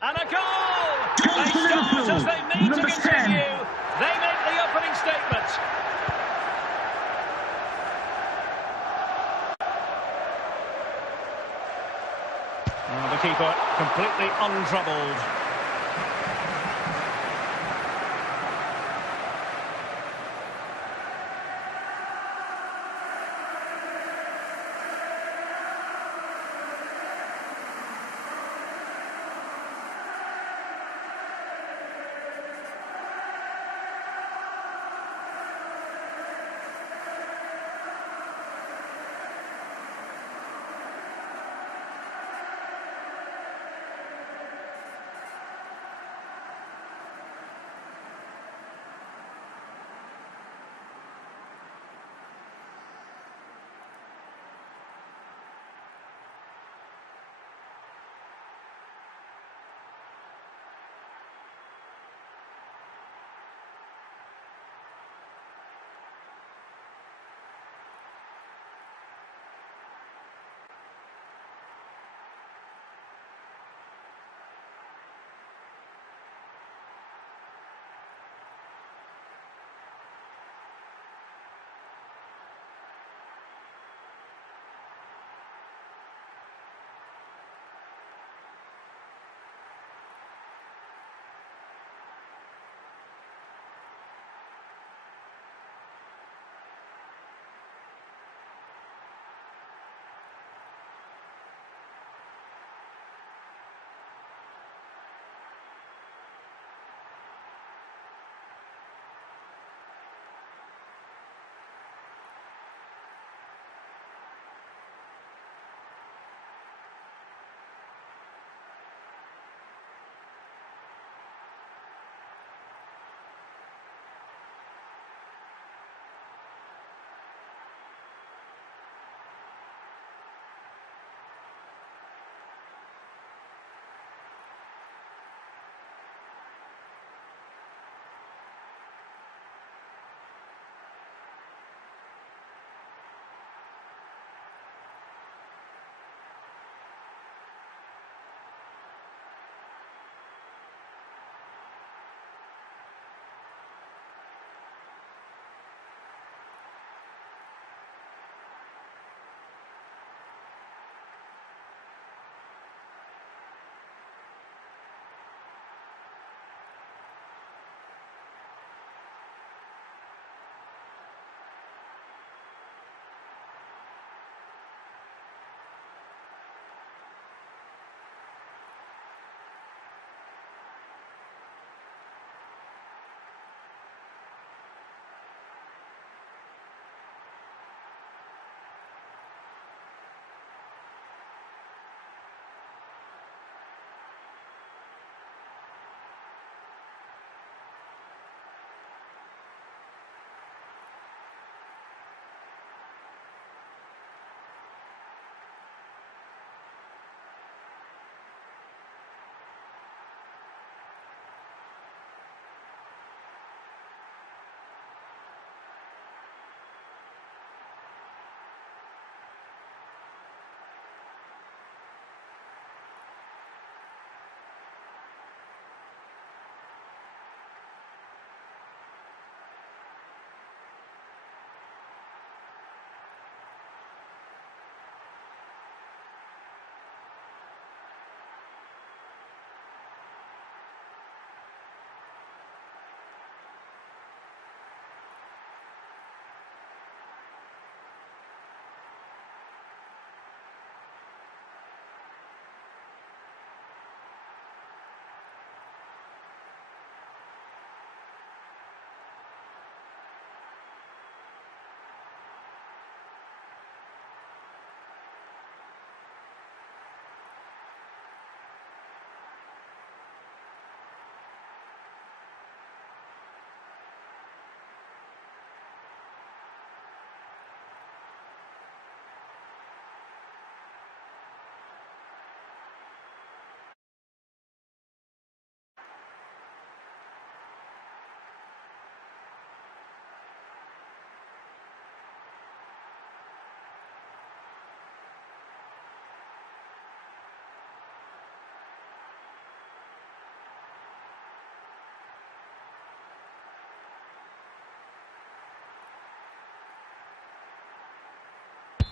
And a goal! They Goal for start as Liverpool, they need to number continue. 10. They make the opening statement. Oh, the keeper completely untroubled.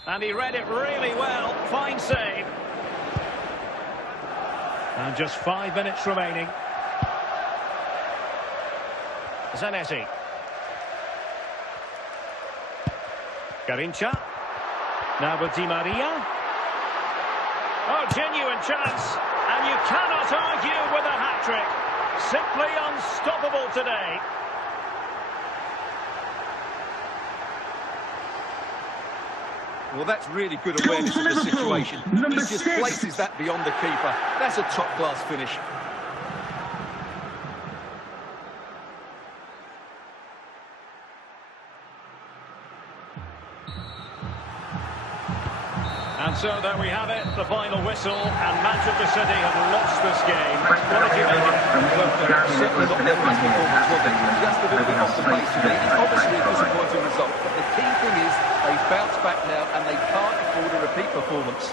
And he read it really well. Fine save. And just 5 minutes remaining. Zanetti. Garincha. Now with Di Maria. Oh, genuine chance. And you cannot argue with a hat-trick. Simply unstoppable today. Well, that's really good awareness of the situation. He just places that beyond the keeper. That's a top-class finish. And so there we have it, the final whistle, and Manchester City have lost this game. What did you make of it? Well, certainly not their best performance, was it? Just a little bit off the pace today. It's obviously a disappointing result, but the key thing is they bounce back now and they can't afford a repeat performance.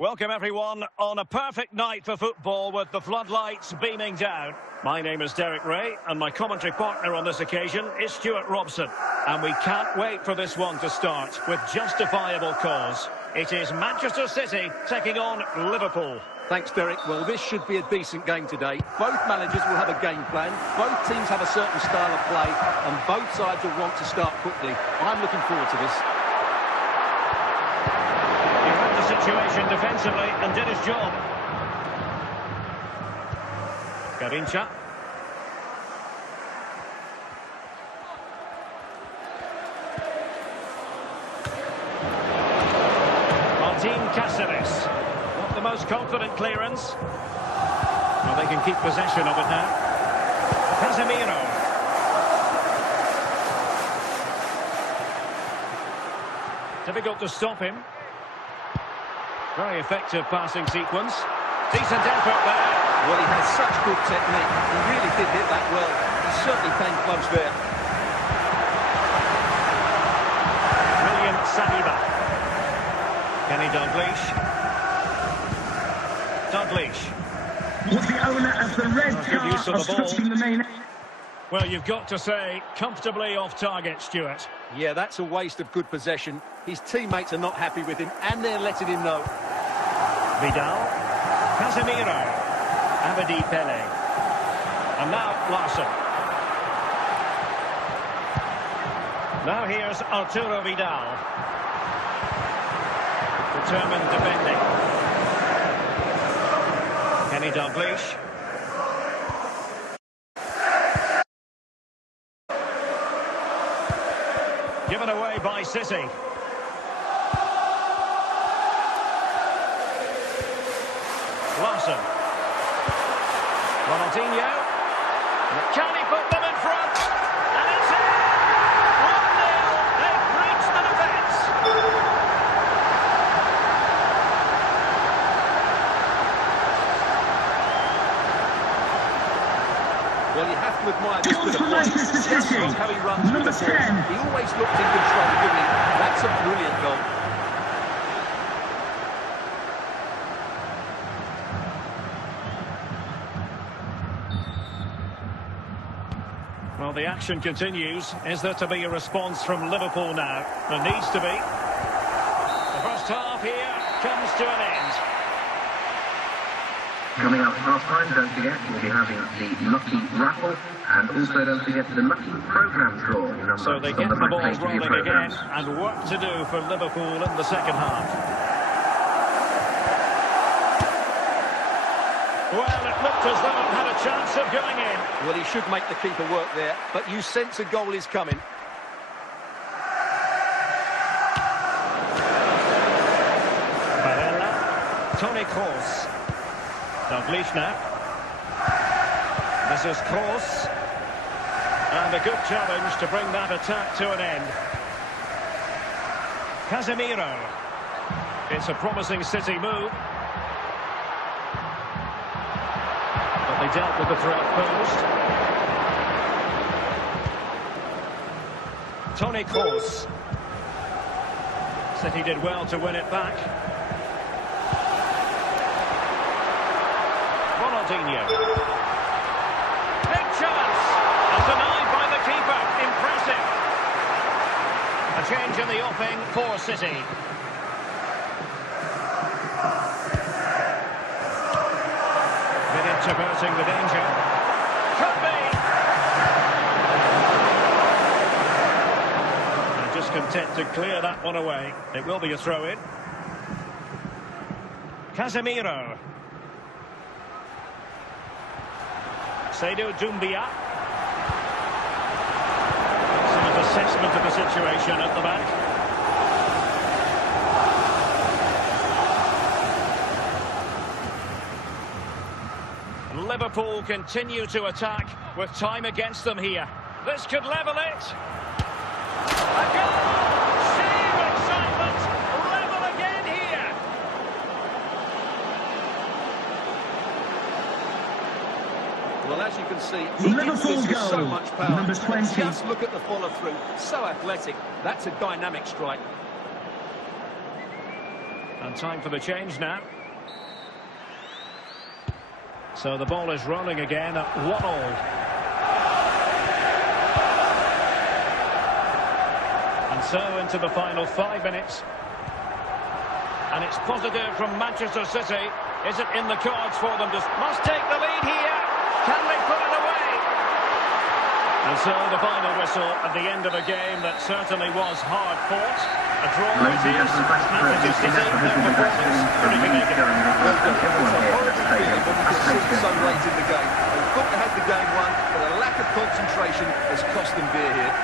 Welcome everyone on a perfect night for football with the floodlights beaming down. My name is Derek Ray and my commentary partner on this occasion is Stuart Robson. And we can't wait for this one to start with justifiable cause. It is Manchester City taking on Liverpool. Thanks, Derek. Well, this should be a decent game today. Both managers will have a game plan. Both teams have a certain style of play and both sides will want to start quickly. I'm looking forward to this. Situation defensively and did his job. Garincha. Martin Cáceres. Not the most confident clearance. Well, they can keep possession of it now. Casemiro. Difficult to stop him. Very effective passing sequence. Decent effort there. Well, he has such good technique. He really did hit that well. He certainly came close there. Brilliant Saliba. Kenny Dalglish. Dalglish. Was the owner of the red Good use car of the ball. obstructing the main... Well, you've got to say, comfortably off target, Stuart. Yeah, that's a waste of good possession. His teammates are not happy with him, and they're letting him know. Vidal, Casemiro, Abedi Pele, and now Larsson. Now here's Arturo Vidal. Determined defending. Kenny Dalglish. Given away by City. Larsson. Ronaldinho. Can he put them in front? And it's in! 1-0. They've breached the defence. Well, you have to admire this bit of play. Just how he runs with Number the 10. ball. He always looked in control, didn't he? That's a brilliant goal. Well, the action continues. Is there to be a response from Liverpool now? There needs to be. The first half here comes to an end. Coming up half time, don't forget, we'll be having the Lucky Raffle, and also don't forget the Lucky Programme draw. Number So they get the ball rolling again, and work to do for Liverpool in the second half. Well, it looked as though it had a chance of going in. Well, he should make the keeper work there, but you sense a goal is coming. Barella, Toni Kroos. Dalglish now. This is Kroos. And a good challenge to bring that attack to an end. Casemiro. It's a promising City move. But they dealt with the threat posed. Toni Kroos. City did well to win it back. Ronaldinho. Big chance! And denied by the keeper. Impressive. A change in the offing for City. Averting the danger. Could be! And just content to clear that one away. It will be a throw-in. Casemiro. Seydou Doumbia. Some assessment of the situation at the back. Liverpool continue to attack with time against them here. This could level it. A goal! Sheer excitement! Level again here. Well, as you can see, he hits this with so much power. Number 20. Just look at the follow-through. So athletic. That's a dynamic strike. And time for the change now. So the ball is rolling again at 1-1. And so into the final 5 minutes. And it's positive from Manchester City. Is it in the cards for them? Must take the lead here. Can they put it away? And so the final whistle at the end of a game that certainly was hard fought. A draw it is. Manchester City, their performance pretty negative. So late in the game. They thought they had the game won, but a lack of concentration has cost them beer here.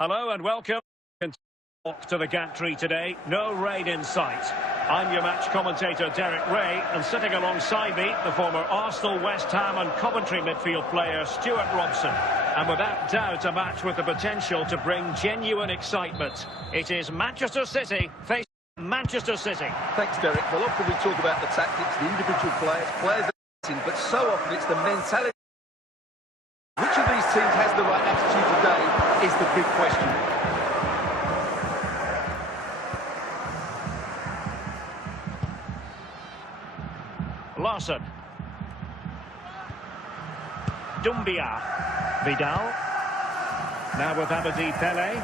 Hello and welcome to the gantry today. No rain in sight. I'm your match commentator Derek Ray, and sitting alongside me, the former Arsenal, West Ham and Coventry midfield player Stuart Robson. And without doubt a match with the potential to bring genuine excitement. It is Manchester City facing Manchester City. Thanks, Derek. Well, often we talk about the tactics, the individual players but so often it's the mentality. Which of these teams has the right attitude today is the big question. Larson. Doumbia. Vidal. Now with Abedi Pele.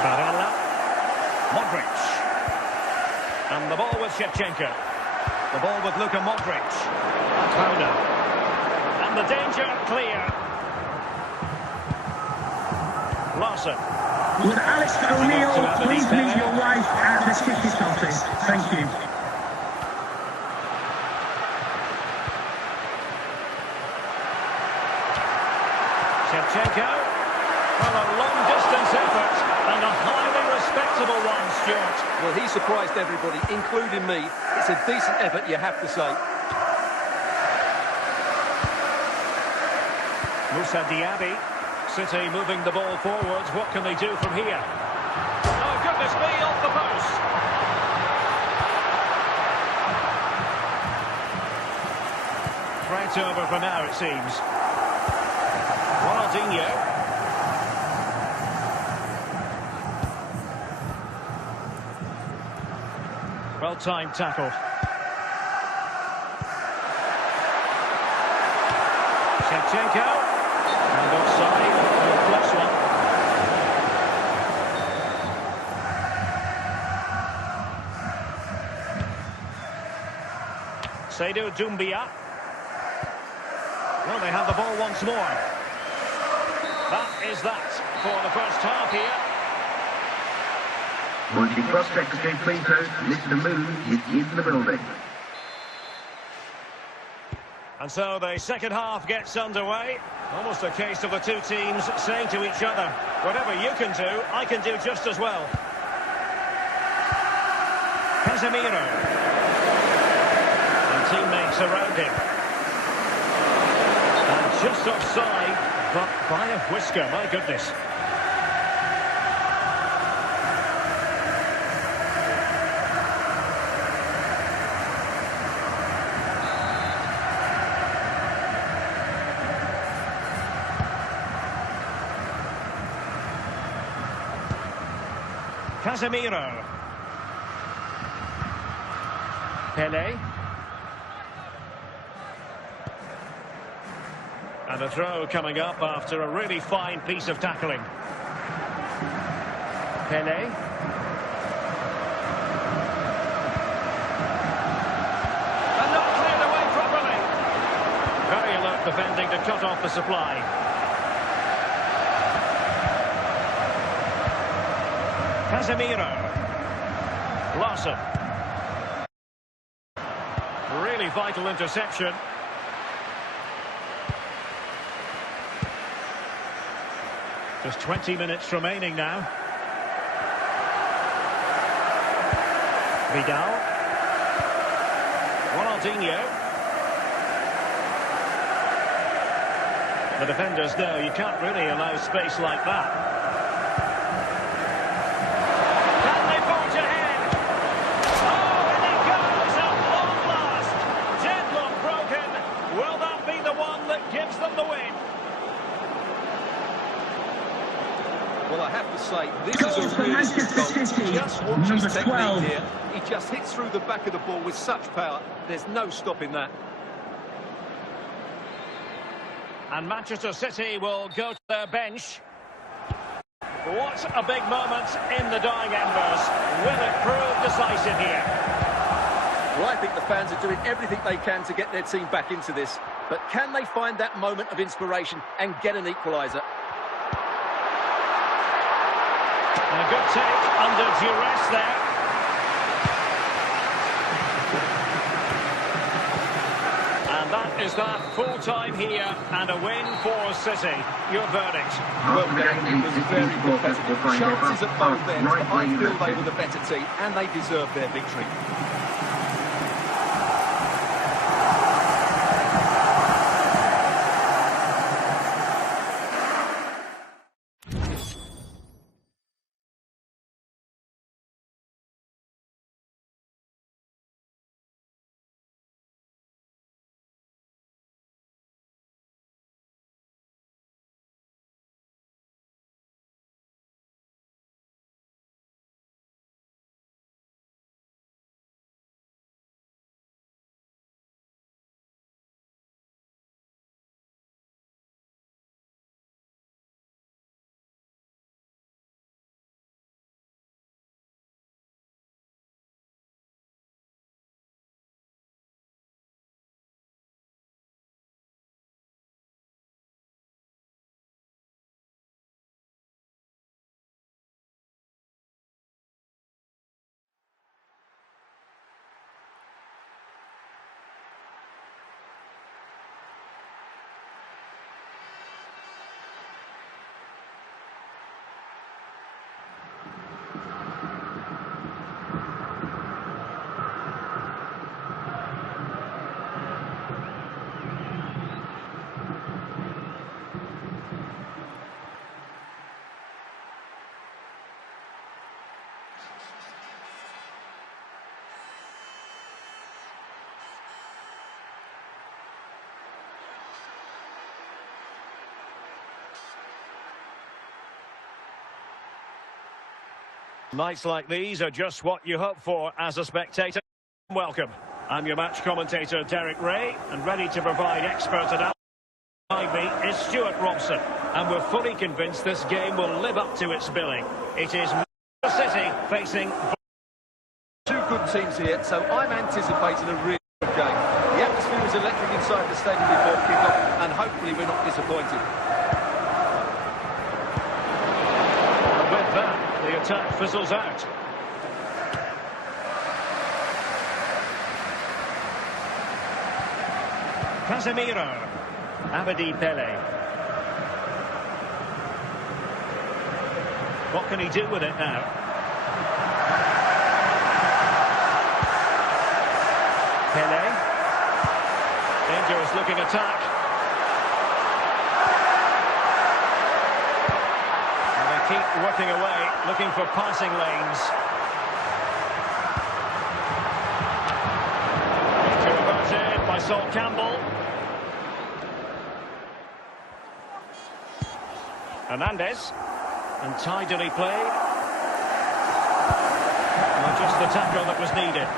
Barella. Modric. And the ball with Shevchenko. The ball with Luka Modric. Clouder. And the danger clear. Larson. Would Alex O'Neill please meet your wife at the skippers office? Thank you. Shevchenko. Well, a long-distance effort and a highly respectable one, Stuart. Well, he surprised everybody, including me. It's a decent effort, you have to say. Moussa Diaby. City moving the ball forwards. What can they do from here? Oh, goodness me, off the post. threat over for now, it seems. Ronaldinho. Well-timed tackle. Shevchenko. And offside. A close one. Seydou Doumbia. Well, they have the ball once more. That is that for the first half here. Multi-prospect escape free throws. Mr. Moon is in the building. And so the second half gets underway. Almost a case of the two teams saying to each other, whatever you can do, I can do just as well. Casemiro. And teammates around him. And just offside, but by a whisker, my goodness. Casemiro. Pele. And a throw coming up after a really fine piece of tackling. Pele. And not cleared away properly. Very alert defending to cut off the supply. Casemiro. Larson. Really vital interception. Just 20 minutes remaining now. Vidal. Ronaldinho. The defenders know you can't really allow space like that. Well, I have to say, this is a really good goal. Just watch his technique here. He just hits through the back of the ball with such power. There's no stopping that. And Manchester City will go to their bench. What a big moment in the dying embers. Will it prove decisive here? Well, I think the fans are doing everything they can to get their team back into this. But can they find that moment of inspiration and get an equaliser? And a good take under duress there. And that is that. Full time here and a win for City. Your verdict? Well, it was very competitive. Chances at both ends, but I feel they were the better team and they deserved their victory. Nights like these are just what you hope for as a spectator. Welcome. I'm your match commentator, Derek Ray, and ready to provide expert analysis. Behind me is Stuart Robson, and we're fully convinced this game will live up to its billing. It is Manchester City facing... Two good teams here, so I'm anticipating a really good game. The atmosphere is electric inside the stadium before kick-off, and hopefully we're not disappointed. And with that, the attack fizzles out. Casemiro. Abedi Pele. What can he do with it now? Pele. Dangerous looking attack. And they keep working away, looking for passing lanes. Averted by Sol Campbell. Hernandez, and tidily played. Well, just the tackle that was needed.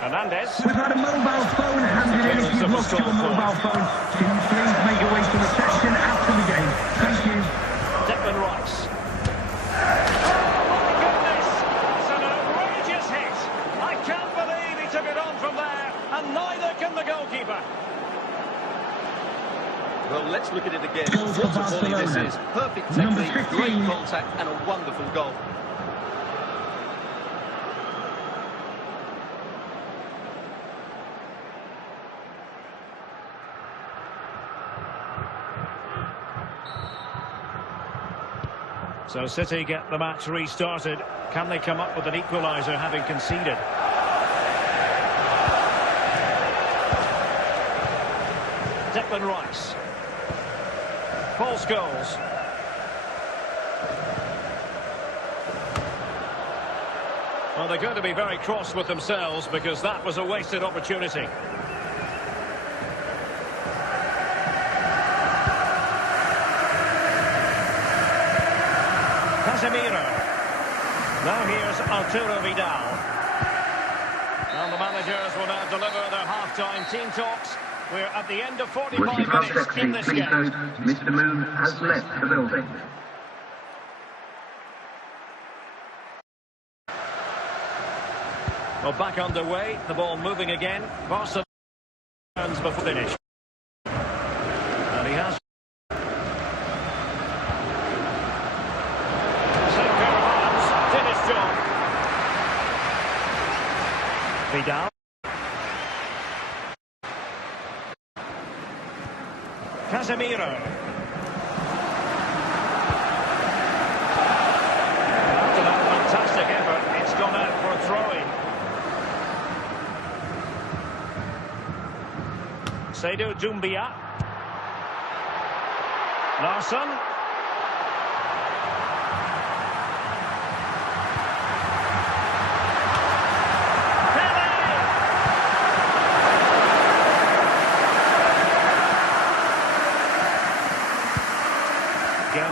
Hernandez. We've had a mobile phone handed in. If you've lost your mobile phone, can you please make your way to reception after the game? Thank you. Declan Rice. And neither can the goalkeeper. Well, let's look at it again. What a volley this is. Perfect technique, great contact, and a wonderful goal. So City get the match restarted. Can they come up with an equaliser having conceded? Declan Rice. Paul Scholes. Well, they're going to be very cross with themselves because that was a wasted opportunity. Casemiro. Now here's Arturo Vidal. And the managers will now deliver their half-time team talks. We're at the end of 45 minutes in this game. Mr. Moon has left the building. Well, back underway, the ball moving again. Barcelona turns before finish. And he has. Same pair of hands, did his job. Vidal. Casemiro. After that fantastic effort, it's gone out for a throw-in. Seydou Doumbia. Larsson.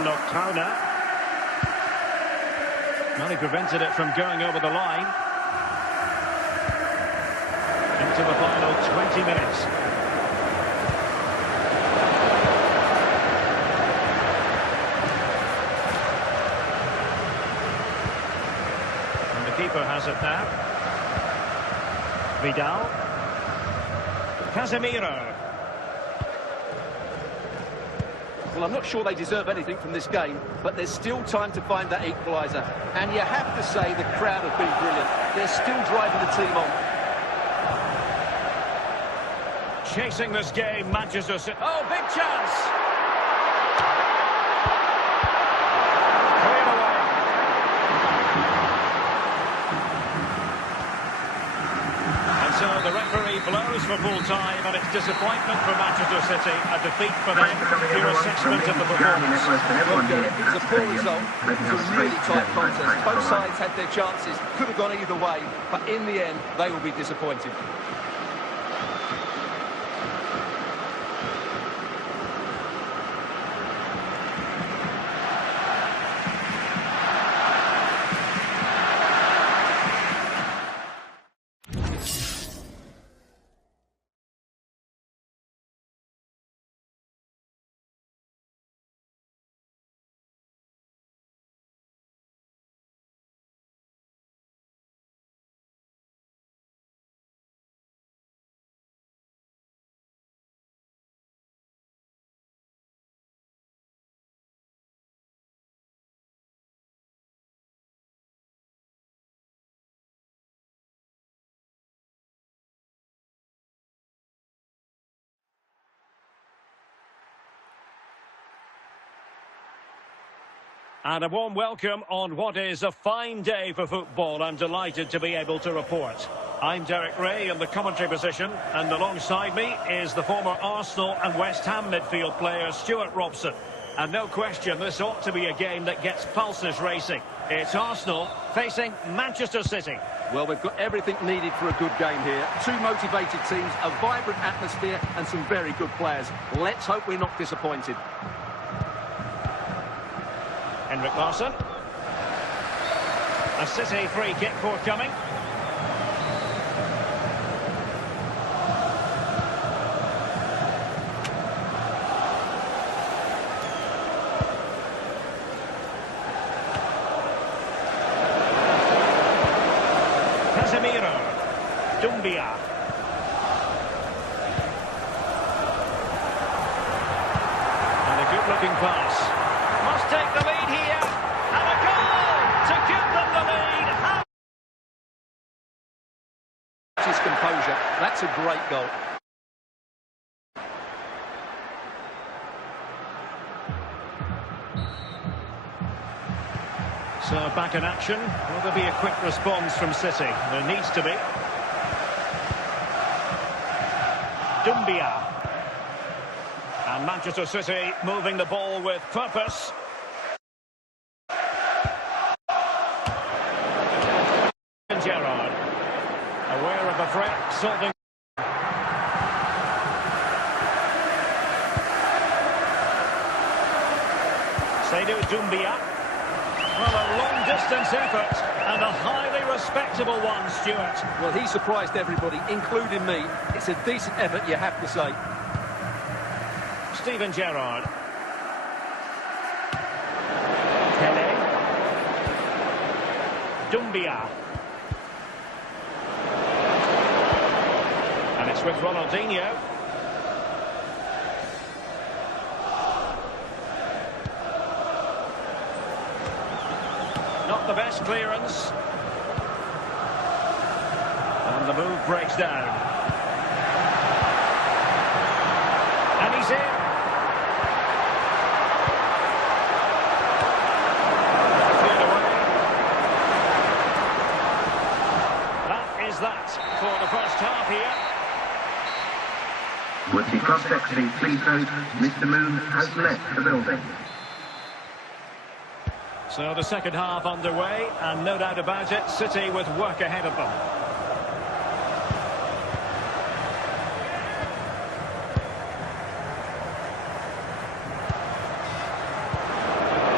Nocturna. Well, he prevented it from going over the line. Into the final 20 minutes. And the keeper has it now. Vidal. Casemiro. Well, I'm not sure they deserve anything from this game, but there's still time to find that equaliser. And you have to say the crowd have been brilliant. They're still driving the team on. Chasing this game, Manchester City. Oh, big chance! Cleared away. And so the referee blows for full time, and it's disappointment for Manchester City, a defeat for them, pure assessment of the performance. It's a poor result. It was a really tight contest. Both sides had their chances, could have gone either way, but in the end, they will be disappointed. And a warm welcome on what is a fine day for football. I'm delighted to be able to report. I'm Derek Ray in the commentary position, and alongside me is the former Arsenal and West Ham midfield player Stuart Robson. And no question, this ought to be a game that gets pulses racing. It's Arsenal facing Manchester City. Well, we've got everything needed for a good game here. Two motivated teams, a vibrant atmosphere and some very good players. Let's hope we're not disappointed. Henrik Larsson. A City free kick forthcoming. Dumbia. And a good-looking pass. Must take the lead here. And a goal to give them the lead. His composure. That's a great goal. So back in action. Will there be a quick response from City? There needs to be. Dumbia. And Manchester City moving the ball with purpose. And Gerrard. Aware of a threat, solving. Seydou Dumbia. Well, a long-distance effort, and a highly respectable one, Stuart. Well, he surprised everybody, including me. It's a decent effort, you have to say. Steven Gerrard. Pele. Dumbia. And it's with Ronaldinho. Not the best clearance. And the move breaks down. And he's in. Cleared away. That is that for the first half here. Would the cross-check please note, Mr. Moon has left the building. So the second half underway, and no doubt about it, City with work ahead of them.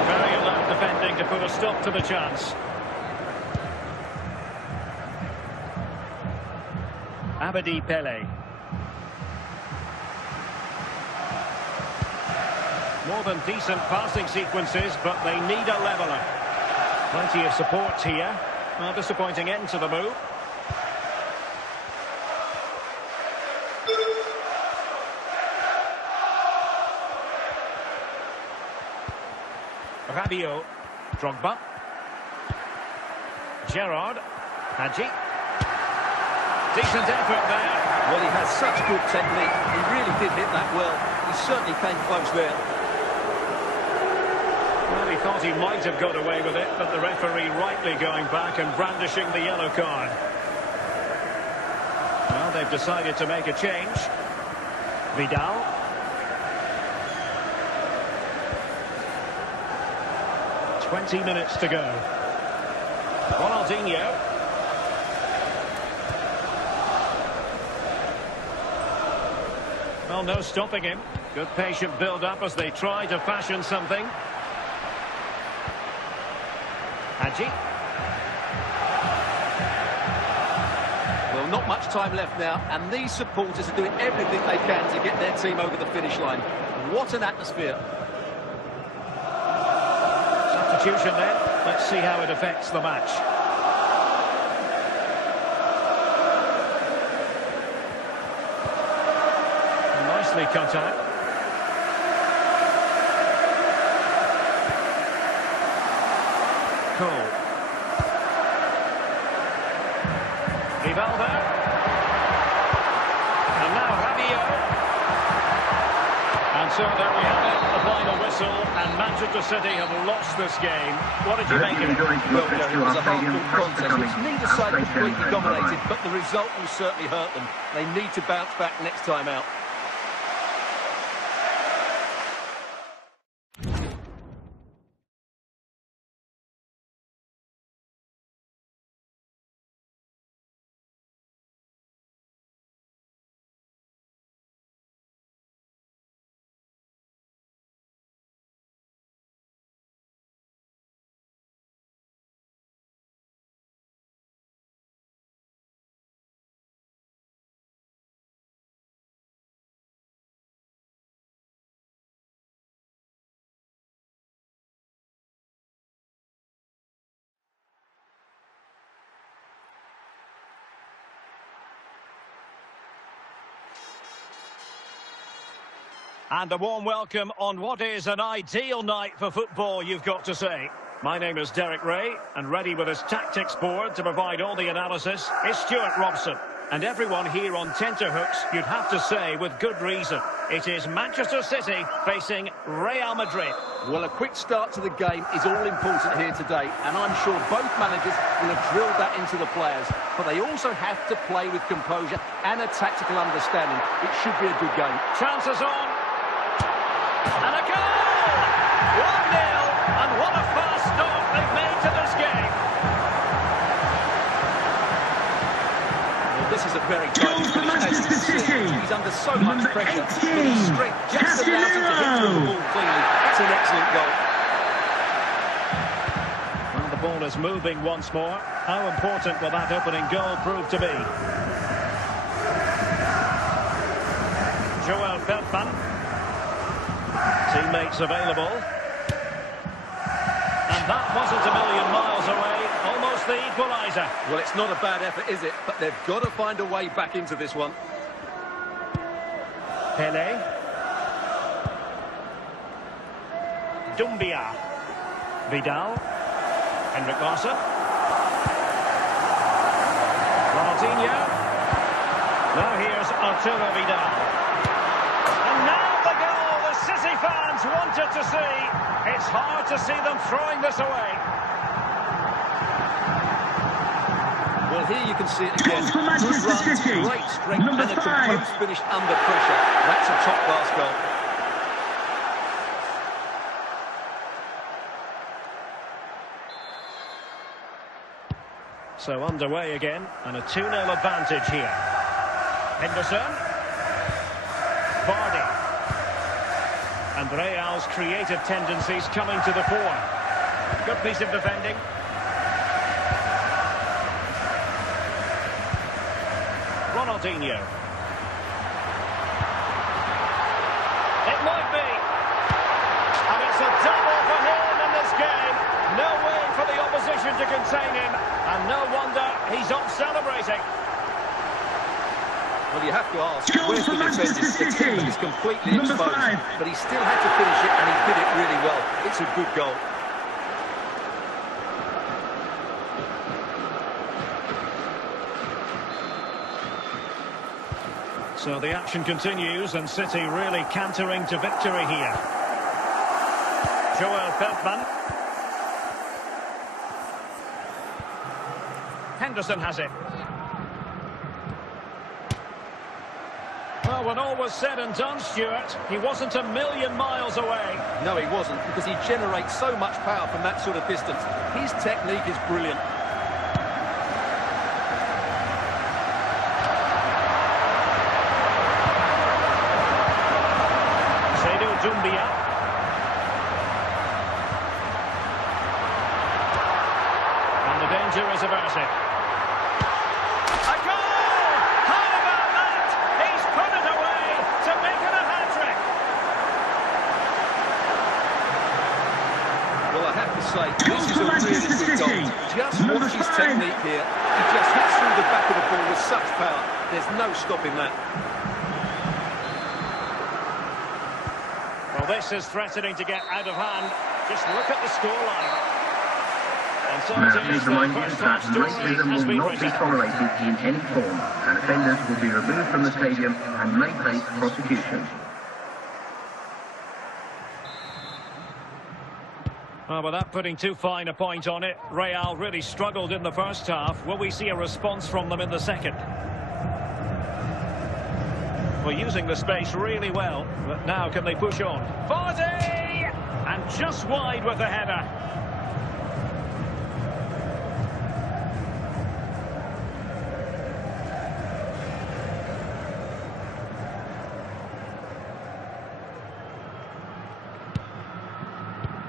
Very alert defending to put a stop to the chance. Abedi Pele. More than decent passing sequences, but they need a leveller. Plenty of support here. Well, disappointing end to the move. Rabiot. Drogba. Gerrard. Hadji. Decent effort there. Well, he has such good technique. He really did hit that well. He certainly came close there. Well, he thought he might have got away with it, but the referee rightly going back and brandishing the yellow card. Well, they've decided to make a change. Vidal. "20 minutes to go. Ronaldinho. Well, no stopping him. Good patient build-up as they try to fashion something. Hadji. Well, not much time left now, and these supporters are doing everything they can to get their team over the finish line. What an atmosphere. Substitution then. Let's see how it affects the match. Nicely cut out. Cole. Rivaldo. And now Rabiot. And so there we have it. The final whistle, and Manchester City have lost this game. What did you make of it? Well, it was a hard-fought contest, which neither side completely dominated, but the result will certainly hurt them. They need to bounce back next time out. And a warm welcome on what is an ideal night for football, you've got to say. My name is Derek Ray, and ready with his tactics board to provide all the analysis is Stuart Robson. And everyone here on tenterhooks, you'd have to say with good reason. It is Manchester City facing Real Madrid. Well, a quick start to the game is all important here today, and I'm sure both managers will have drilled that into the players. But they also have to play with composure and a tactical understanding. It should be a good game. Chances on. And a goal! 1-0, and what a fast start they've made to this game. Well, this is a very tight finish, as you can see. He's under so much pressure, but his strength just allows him to hit through the ball cleanly. That's an excellent goal. Well, the ball is moving once more. How important will that opening goal prove to be? Joel Feldman. Teammates available. And that wasn't a million miles away. Almost the equaliser. Well, it's not a bad effort, is it? But they've got to find a way back into this one. Pele. Dumbia. Vidal. Henrik Larsson. Ronaldinho. Now here's Arturo Vidal. City fans wanted to see. It's hard to see them throwing this away. Well, here you can see it again. For Manchester City. Great strength Number and a 5. composed finish under pressure. That's a top-class goal. So underway again, and a 2-0 advantage here. Henderson. Vardy. And Real's creative tendencies coming to the fore. Good piece of defending. Ronaldinho. It might be. And it's a double for him in this game. No way for the opposition to contain him. And no wonder he's off celebrating. Well, you have to ask, where's the defenders? The team is completely Number exposed, 5. but he still had to finish it, and he did it really well. It's a good goal. So the action continues, and City really cantering to victory here. Joel Feldman. Henderson has it. Well, when all was said and done, Stuart, he wasn't a million miles away. No, he wasn't, because he generates so much power from that sort of distance. His technique is brilliant. Dumbia. And the danger is averted. A goal! How about that? He's put it away to make it a hat-trick. Well, I have to say, this is a really good goal. Just watch his technique here. He just hits through the back of the ball with such power. There's no stopping that. This is threatening to get out of hand. Just look at the scoreline. And so it is, remind you that racism will not be tolerated in any form, and offenders will be removed from the stadium and may face prosecution. Well, without putting too fine a point on it, Real really struggled in the first half. Will we see a response from them in the second? Well, using the space really well, but now can they push on? Vardy! And just wide with the header.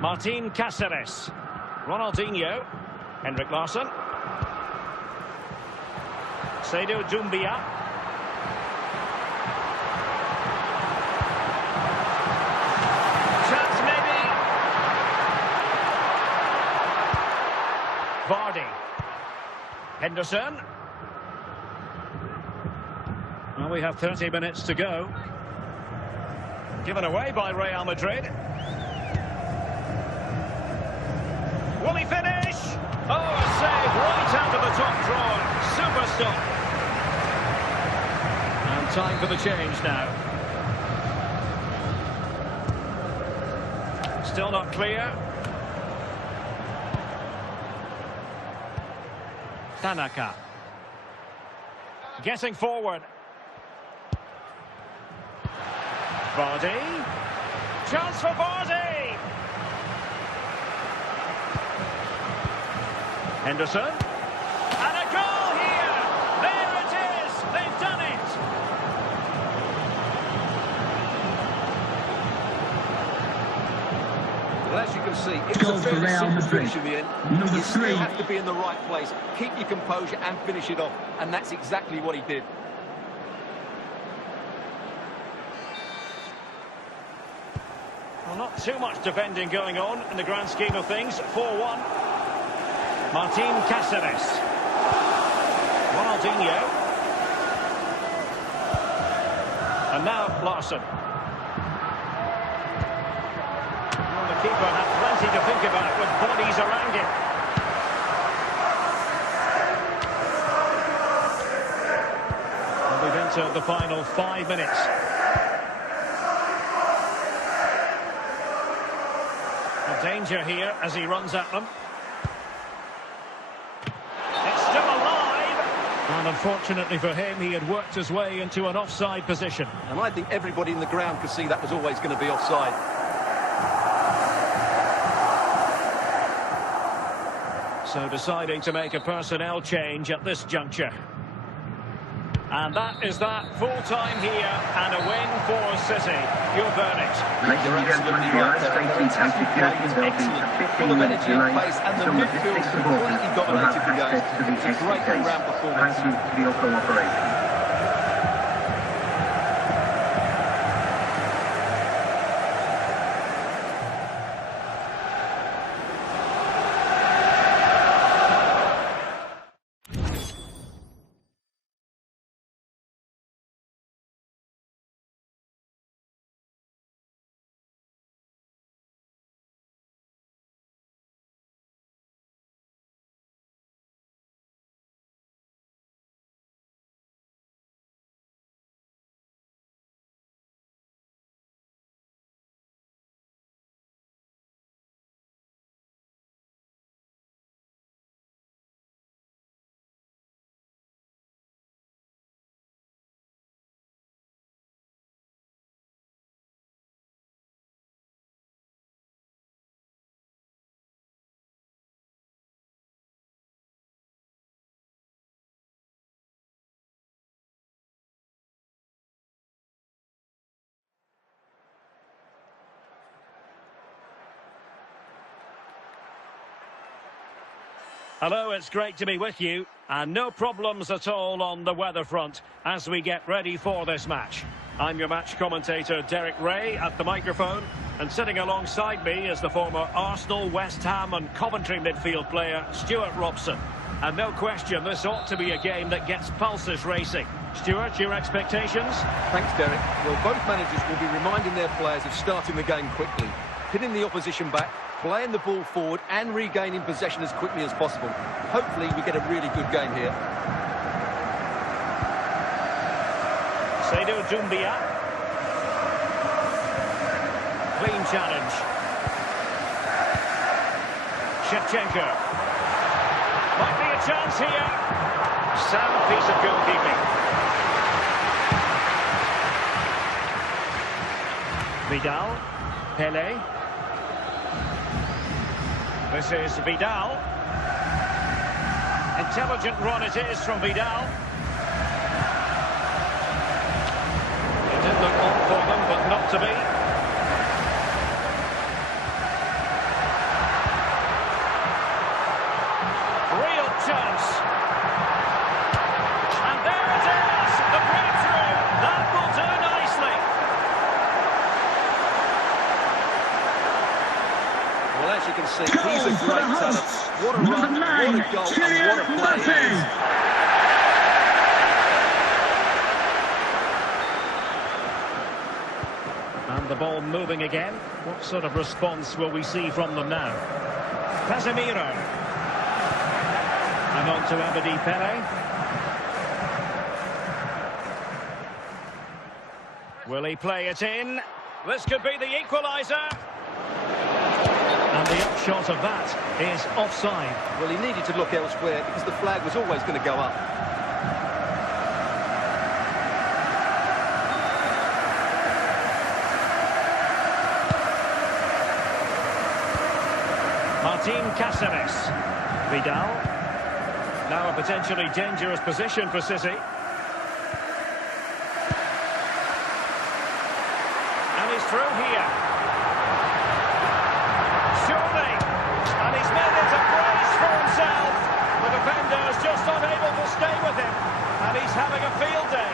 Martin Cáceres, Ronaldinho, Henrik Larsson, Seydou Doumbia, chance maybe, Vardy, Henderson. Well, we have 30 minutes to go. Given away by Real Madrid. Will he finish? Oh, a save right out of the top drawer. Super stop. And time for the change now. Still not clear. Tanaka. Getting forward. Vardy. Chance for Vardy. Henderson, and a goal here! There it is! They've done it! Well, as you can see, it was a fairly simple finish in the end. You still have to be in the right place, keep your composure and finish it off, and that's exactly what he did. Well, not too much defending going on in the grand scheme of things. 4-1. Martin Cáceres, Ronaldinho, and now Larsson. Well, the keeper had plenty to think about with bodies around him. And we've entered the final 5 minutes. A danger here as he runs at them. And unfortunately for him, he had worked his way into an offside position. And I think everybody in the ground could see that was always going to be offside. So deciding to make a personnel change at this juncture. And that is that, full-time here, and a win for City. Your verdict? Ladies and gentlemen, the ice skating and security will be Full of energy and pace, and the midfield completely dominated the game. It's a great all-round performance. Thank you for your cooperation. Hello, it's great to be with you, and no problems at all on the weather front as we get ready for this match. I'm your match commentator Derek Ray at the microphone, and sitting alongside me is the former Arsenal, West Ham and Coventry midfield player Stuart Robson. And no question, this ought to be a game that gets pulses racing. Stuart, your expectations? Thanks, Derek. Well, both managers will be reminding their players of starting the game quickly, pinning the opposition back, playing the ball forward and regaining possession as quickly as possible. Hopefully we get a really good game here. Seydou Doumbia. Clean challenge. Shevchenko. Might be a chance here. Sound piece of goalkeeping. Vidal. Pele. This is Vidal. Intelligent run it is from Vidal. It did look on for them, but not to be. Real chance. And there it is! The breakthrough! That will do nicely. Well, as you can see, he's a great talent. What a run, what a goal, and what a play he is. And the ball moving again. What sort of response will we see from them now? Casemiro. And on to Abedi Pele. Will he play it in? This could be the equaliser. And the upshot of that is offside. Well, he needed to look elsewhere because the flag was always going to go up. Martin Cáceres. Vidal. Now a potentially dangerous position for City. And he's through here. Surely. And he's made it a brace for himself. The defender's just unable to stay with him. And he's having a field day.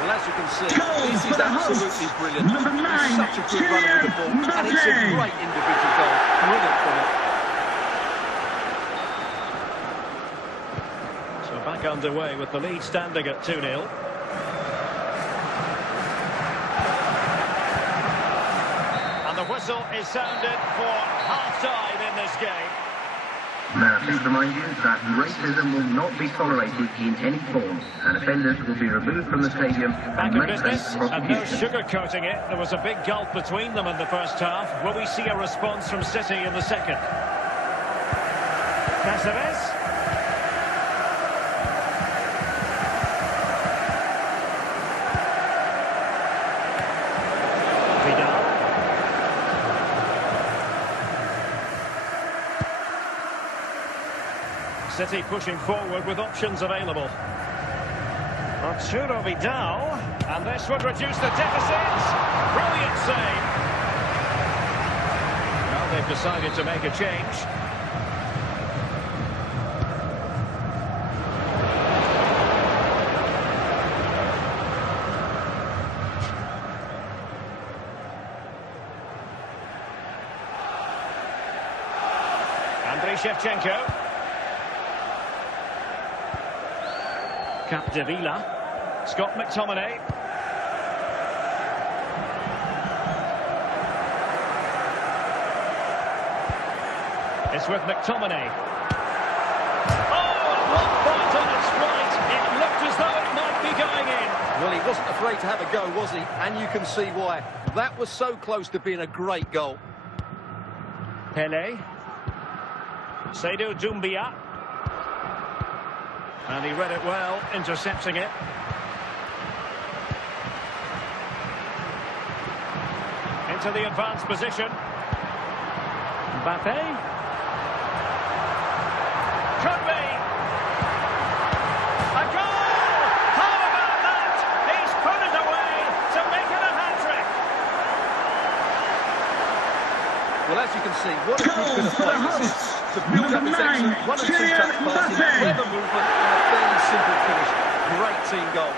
Well, as you can see, this is absolutely brilliant. He's such a good runner with the ball, and it's a great individual goal. Brilliant from him. So back underway with the lead standing at 2-0. And the whistle is sounded for half-time in this game. Now, please remind you that racism will not be tolerated in any form, and offenders will be removed from the stadium Back and in may face business, and no prosecution. sugarcoating it. There was a big gulf between them in the first half. Will we see a response from City in the second? Cáceres. Vidal. City pushing forward with options available. Arturo Vidal, and this would reduce the deficit. Brilliant save. Well, they've decided to make a change. Andriy Shevchenko. Capdevila. Scott McTominay. It's with McTominay. Oh, at one point on its flight, it looked as though it might be going in. Well, he wasn't afraid to have a go, was he? And you can see why. That was so close to being a great goal. Pele. Seydou Doumbia. And he read it well, intercepting it. Into the advanced position. Mbappe. Could be. A goal! How about that? He's put it away to make it a hat-trick. Well, as you can see, what a good bit of play this is. The build-up is excellent, one and two touch passing, clever movement, and a fairly simple finish. Great team goal.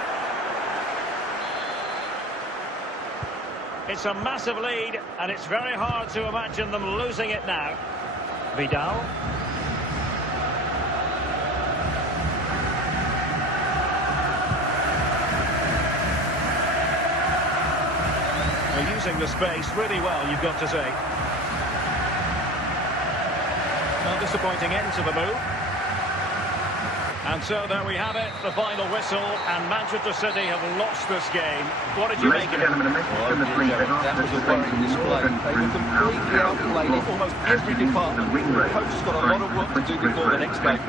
It's a massive lead, and it's very hard to imagine them losing it now. Vidal. They're using the space really well, you've got to say. Well, disappointing end to the move. And so there we have it, the final whistle, and Manchester City have lost this game. What did you make of it? That was a worrying display. They were completely outplayed in almost every department. The coach has got a lot of work to do before the next game.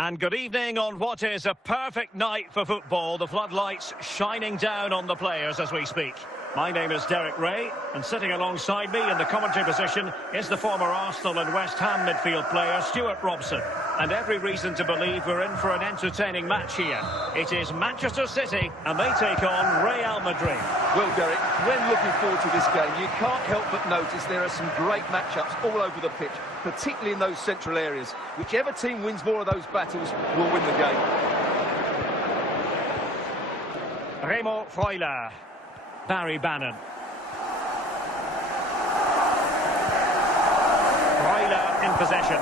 And good evening on what is a perfect night for football. The floodlights shining down on the players as we speak. My name is Derek Ray, and sitting alongside me in the commentary position is the former Arsenal and West Ham midfield player Stuart Robson. And every reason to believe we're in for an entertaining match here. It is Manchester City, and they take on Real Madrid. Well, Derek, when looking forward to this game, you can't help but notice there are some great matchups all over the pitch, particularly in those central areas. Whichever team wins more of those battles will win the game. Remo Freuler. Barry Bannon. Freuler in possession.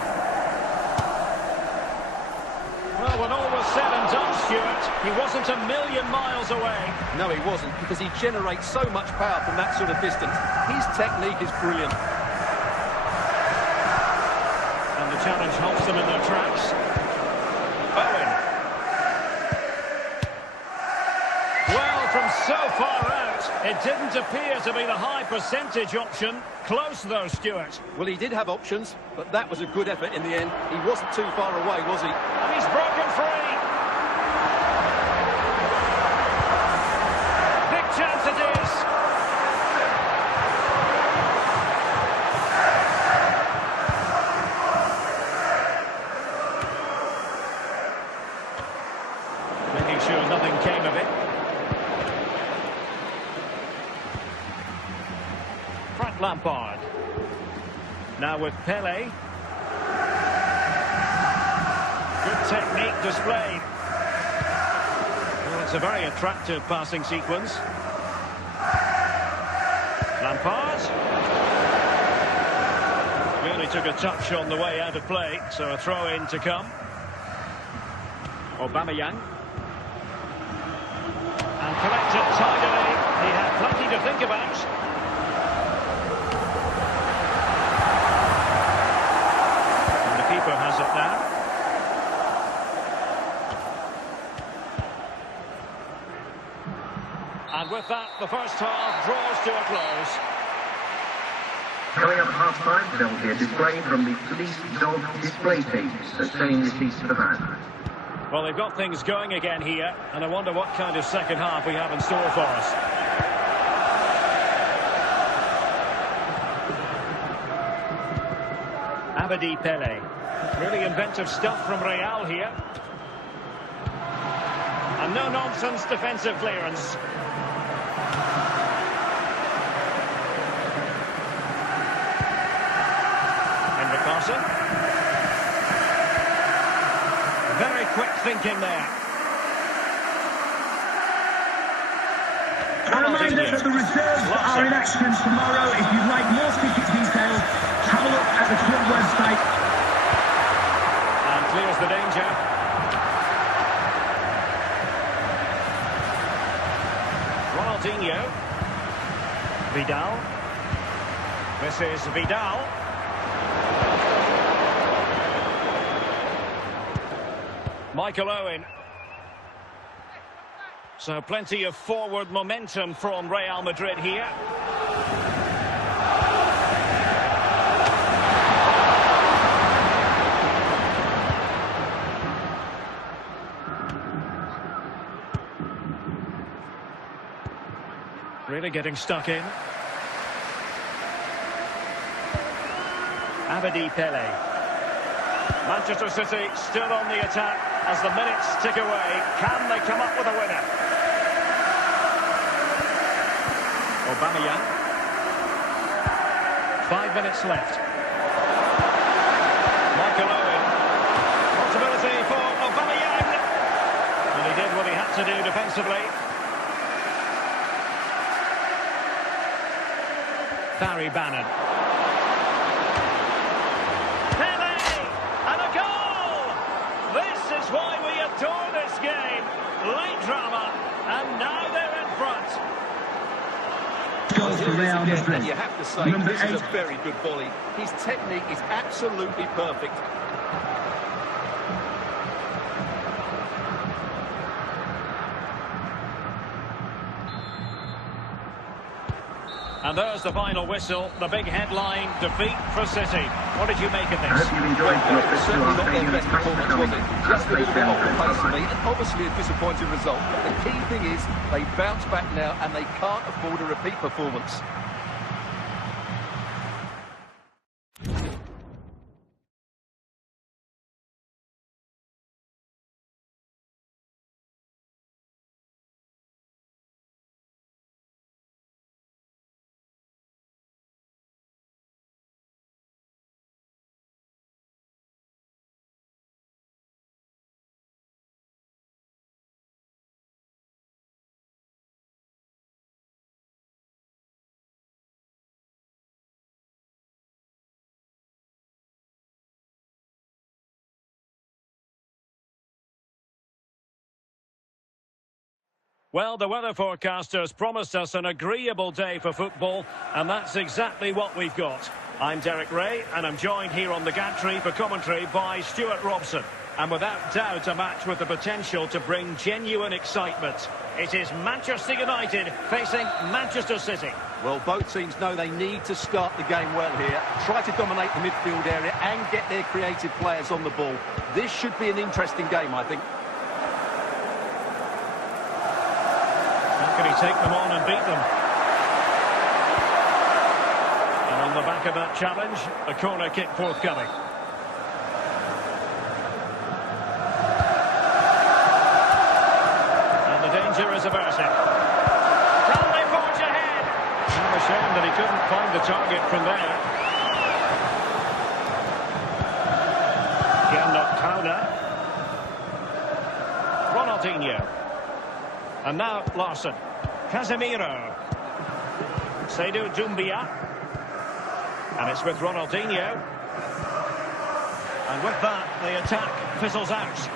Well, when all was said and done, Stuart, he wasn't a million miles away. No, he wasn't, because he generates so much power from that sort of distance. His technique is brilliant. And the challenge halts them in their tracks. Owen. Well, from so far out, it didn't appear to be the high percentage option. Close though, Stuart. Well, he did have options, but that was a good effort in the end. He wasn't too far away, was he? And he's broken free. Big chance it is. Making sure nothing came of it. Frank Lampard. Now with Pele. Good technique displayed. Well, it's a very attractive passing sequence. Lampard. Really took a touch on the way out of play, so a throw-in to come. Aubameyang. And collected tidily. He had plenty to think about. Has it now. And with that, the first half draws to a close. Coming up at half-time, there will be a display from the police dog display team, so stay in your seats for that. Well, they've got things going again here, and I wonder what kind of second half we have in store for us. Abedi Pele. Really inventive stuff from Real here. And no-nonsense defensive clearance. Carson. Very quick thinking there. A reminder that the reserves are in action tomorrow. If you'd like more ticket details, have a look at the club website. And clears the danger. Ronaldinho. Vidal. This is Vidal. Michael Owen. So plenty of forward momentum from Real Madrid here. Really getting stuck in. Abedi Pele. Manchester City still on the attack as the minutes tick away. Can they come up with a winner? Aubameyang. 5 minutes left. Michael Owen. Possibility for Aubameyang. And he did what he had to do defensively. Barry Bannon. Pele! And a goal! This is why we adore this game. Late drama, and now they're in front. And you have to say, this is a very good volley. His technique is absolutely perfect. And there's the final whistle, the big headline, defeat for City. What did you make of this? I hope you've enjoyed your It's visit to certainly our not their stadium. best Thanks for performance, coming. was it? Have Just a a little safe bit journey off the home. pace for me, Bye-bye. and obviously a disappointing result. But the key thing is they bounce back now and they can't afford a repeat performance. Well, the weather forecasters promised us an agreeable day for football, and that's exactly what we've got. I'm Derek Ray, and I'm joined here on the gantry for commentary by Stuart Robson. And without doubt, a match with the potential to bring genuine excitement. It is Manchester United facing Manchester City. Well, both teams know they need to start the game well here, try to dominate the midfield area and get their creative players on the ball. This should be an interesting game, I think. How can he take them on and beat them? And on the back of that challenge, a corner kick forthcoming. And the danger is averted. Can they forge ahead? A shame that he couldn't find the target from there. Ronaldinho. And now Larson. Casemiro. Seydou Doumbia. And it's with Ronaldinho. And with that, the attack fizzles out.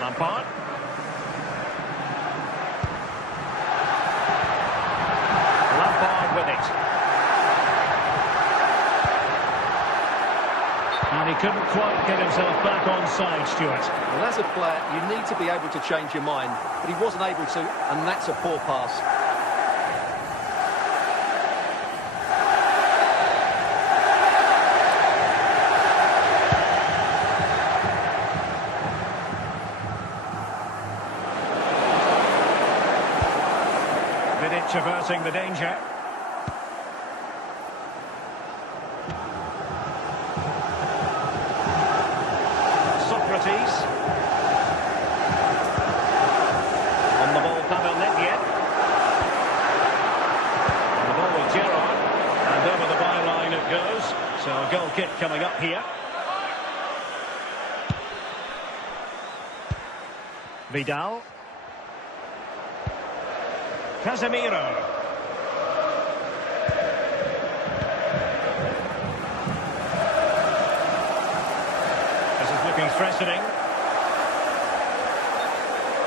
Lampard. Lampard with it. And he couldn't quite get himself back on side, Stuart. Well, as a player, you need to be able to change your mind, but he wasn't able to, and that's a poor pass. Vidic averting the danger. On the ball, Pavel Nedved. On the ball with Gerrard. And over the byline it goes. So a goal kick coming up here. Vidal. Casemiro. This is looking threatening.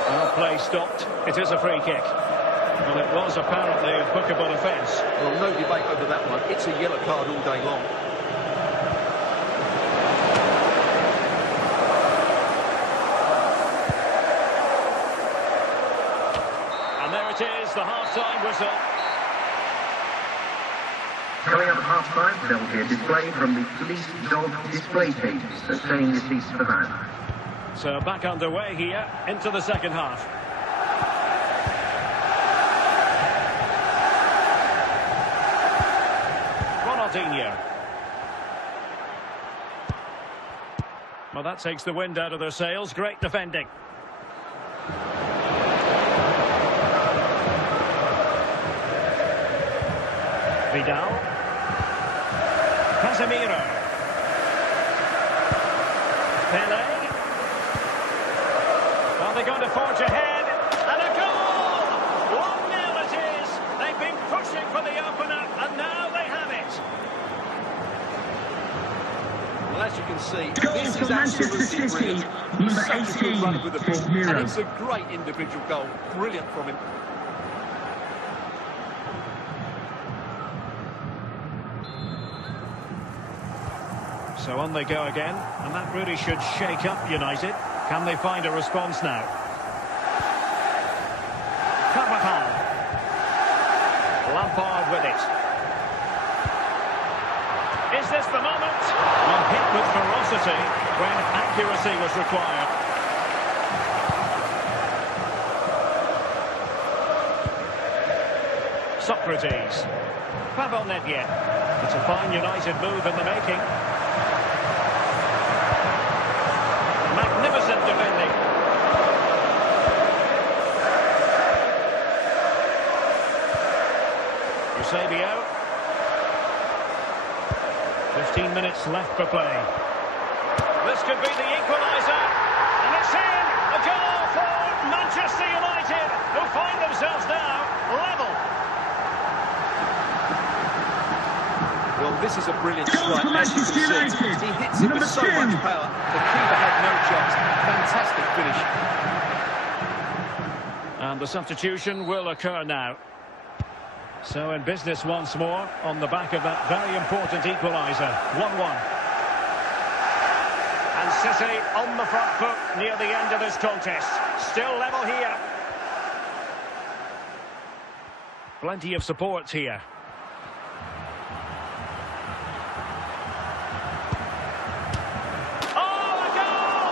Well, play stopped. It is a free kick. Well, it was apparently a bookable offence. Well, no debate over that one. It's a yellow card all day long. And there it is, the half-time whistle. Coming up at half-time, there will be a display from the police dog display team, so stay in your seats for that. So back underway here into the second half. Ronaldinho. Well, that takes the wind out of their sails. Great defending. Vidal. Casemiro. Pele. Well, they're going to forge ahead. And a goal! 1-0 it is. They've been pushing for the opener, and now they have it. Well, as you can see, Goal this for is Manchester absolutely City. brilliant. Number He's such a good 18 runner with the is ball, Miro. and it's a great individual goal. Brilliant from him. So on they go again, and that really should shake up United. Can they find a response now? Carvajal. Lampard with it. Is this the moment? Well, hit with ferocity when accuracy was required. Socrates. Pavel Nedved. It's a fine United move in the making. Magnificent defending. Eusebio. 15 minutes left for play. This could be the equaliser. And it's in! A goal for Manchester United, who find themselves now level. Well, this is a brilliant strike. for As you Manchester can see, United. he hits it with so Number 10. much power. The keeper had no chance. Fantastic finish. And the substitution will occur now. So in business once more on the back of that very important equaliser. 1-1. And City on the front foot near the end of this contest. Still level here. Plenty of support here. Oh, a goal!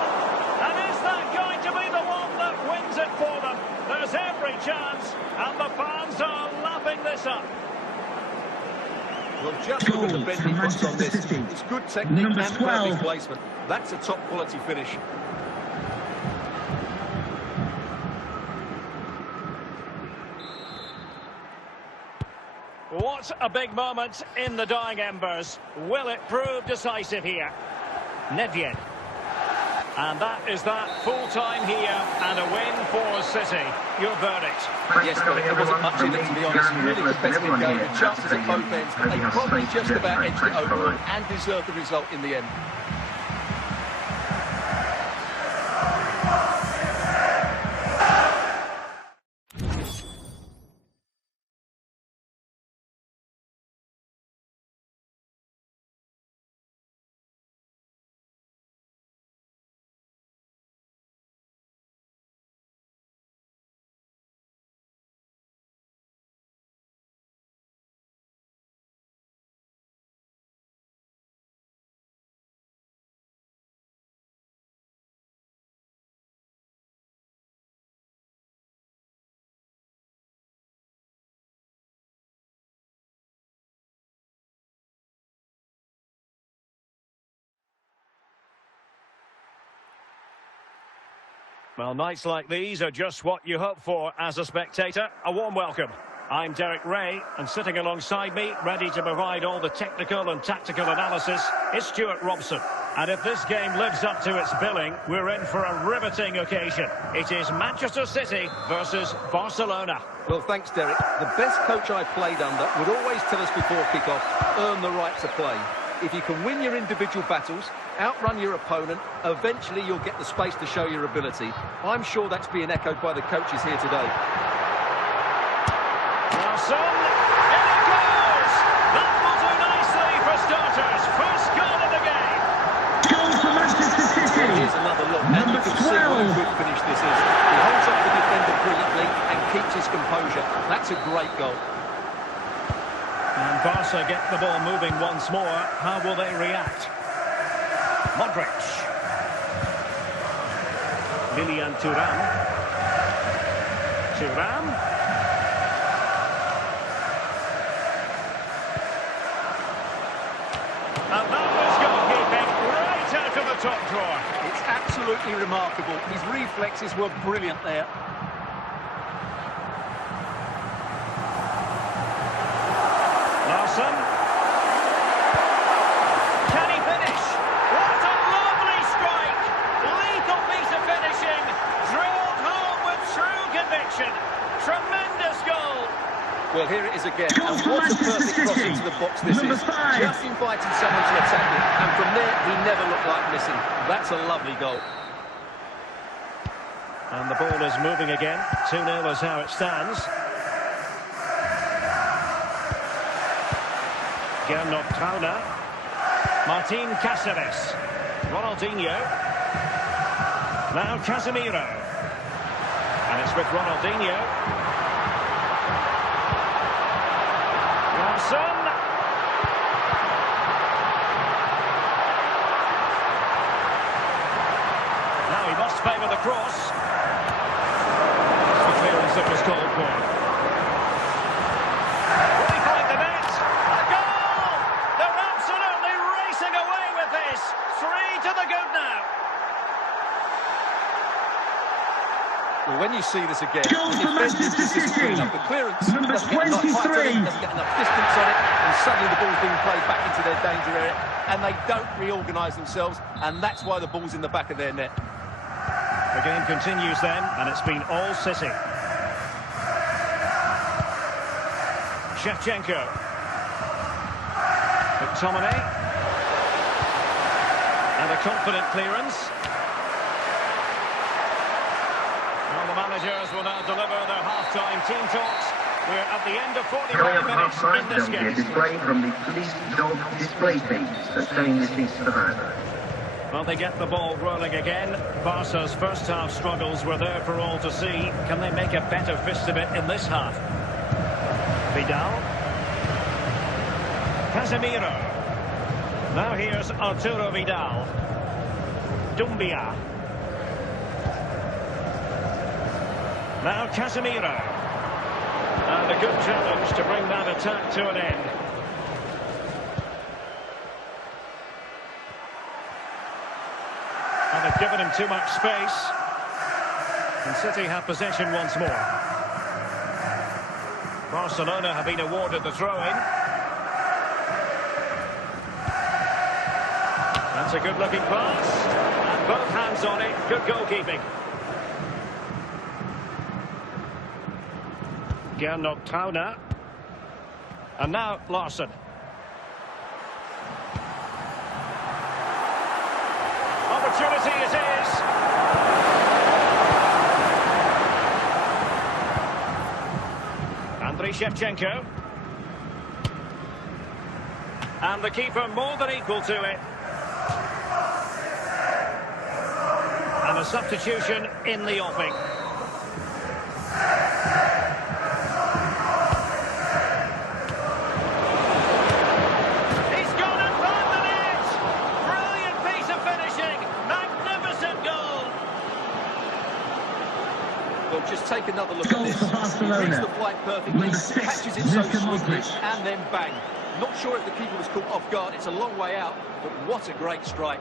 And is that going to be the one that wins it for them? There's every chance, and the fans are lapping this up. Well, just look at the bend he puts on this. It's good technique Number and 12. perfect placement. That's a top quality finish. What a big moment in the dying embers. Will it prove decisive here? Nedved. And that is that, full time here and a win for City. Your verdict? Yes, but there wasn't much in it, to be honest. Really competitive game with chances at both ends. They probably just about edged it overall and deserved the result in the end. Well, nights like these are just what you hope for as a spectator. A warm welcome. I'm Derek Ray, and sitting alongside me, ready to provide all the technical and tactical analysis, is Stuart Robson. And if this game lives up to its billing, we're in for a riveting occasion. It is Manchester City versus Barcelona. Well, thanks, Derek. The best coach I played under would always tell us before kick-off, earn the right to play. If you can win your individual battles, outrun your opponent, eventually you'll get the space to show your ability. I'm sure that's being echoed by the coaches here today. Son, in it goes! That will do nicely for starters. First goal of the game. Goal for Manchester City. Here's another look, and you can see what a good finish this is. He holds up the defender brilliantly and keeps his composure. That's a great goal. And Barca get the ball moving once more. How will they react? Modric. Lilian Thuram. Thuram. And that was goalkeeping right out of the top drawer. It's absolutely remarkable. His reflexes were brilliant there. Larson. Can he finish? What a lovely strike! Lethal piece of finishing. Drilled home with true conviction. Tremendous goal. Well, here it is again. And what a perfect cross into the box this is. Just inviting someone to attack it. And from there, he never looked like missing. That's a lovely goal. And the ball is moving again. 2-0 is how it stands. Gernot Trauner. Martin Cáceres. Ronaldinho. Now Casemiro. And it's with Ronaldinho. Larson. Now he must favour the cross. That's the clearance that was called for. Will he find the net? A goal! They're absolutely racing away with this. 3 to the good now. Well, when you see this again, the defenders discipline up. The clearance doesn't get enough height on it, doesn't get enough distance on it, and suddenly the ball's being played back into their danger area, and they don't reorganise themselves, and that's why the ball's in the back of their net. The game continues then, and it's been all City. Shevchenko. McTominay. And a confident clearance. Well, the managers will now deliver their half-time team talks. We're at the end of 45 minutes in this game. A display from the police dog display team, sustained defeat survivor. Well, they get the ball rolling again. Barca's first half struggles were there for all to see. Can they make a better fist of it in this half? Vidal. Casemiro. Now here's Arturo Vidal. Dumbia. Now Casemiro. And a good challenge to bring that attack to an end. And they've given him too much space. And City have possession once more. Barcelona have been awarded the throw-in. That's a good-looking pass. And both hands on it. Good goalkeeping. Gernot Trauner. And now Larson. Opportunity it is. Andriy Shevchenko. And the keeper more than equal to it. And a substitution in the offing. Just take another look at this. He reads the flight perfectly, catches it so swiftly, and then bang. Not sure if the keeper was caught off guard. It's a long way out, but what a great strike.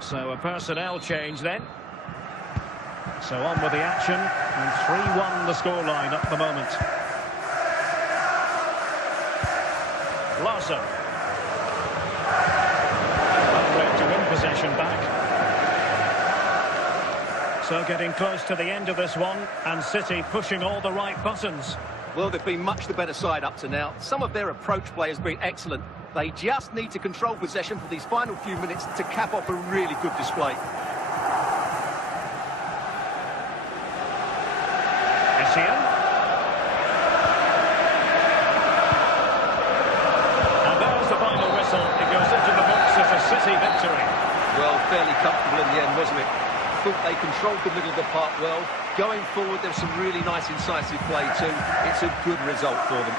So a personnel change then. So on with the action, and 3-1 the scoreline at the moment. Larson. Possession back. So getting close to the end of this one, and City pushing all the right buttons. Well, they've been much the better side up to now. Some of their approach play has been excellent. They just need to control possession for these final few minutes to cap off a really good display. Essien. And there's the final whistle. It goes into the books as a City victory. Well, fairly comfortable in the end, wasn't it? Thought they controlled the middle of the park well. Going forward, there's some really nice incisive play too. It's a good result for them.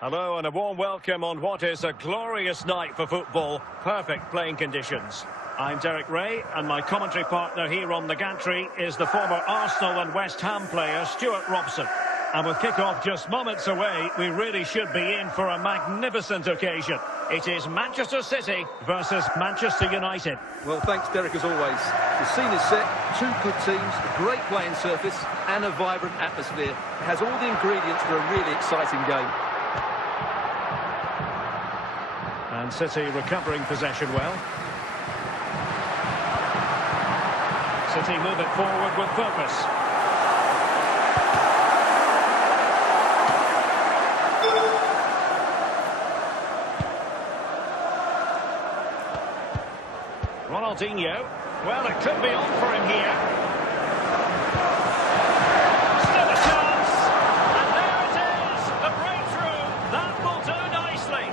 Hello and a warm welcome on what is a glorious night for football. Perfect playing conditions. I'm Derek Ray, and my commentary partner here on the gantry is the former Arsenal and West Ham player Stuart Robson. And with kick-off just moments away, we really should be in for a magnificent occasion. It is Manchester City versus Manchester United. Well, thanks, Derek, as always. The scene is set, two good teams, a great playing surface and a vibrant atmosphere. It has all the ingredients for a really exciting game. And City recovering possession well. City move it forward with purpose. Ronaldinho. Well, it could be on for him here. Still a chance. And there it is. The breakthrough. That will do nicely.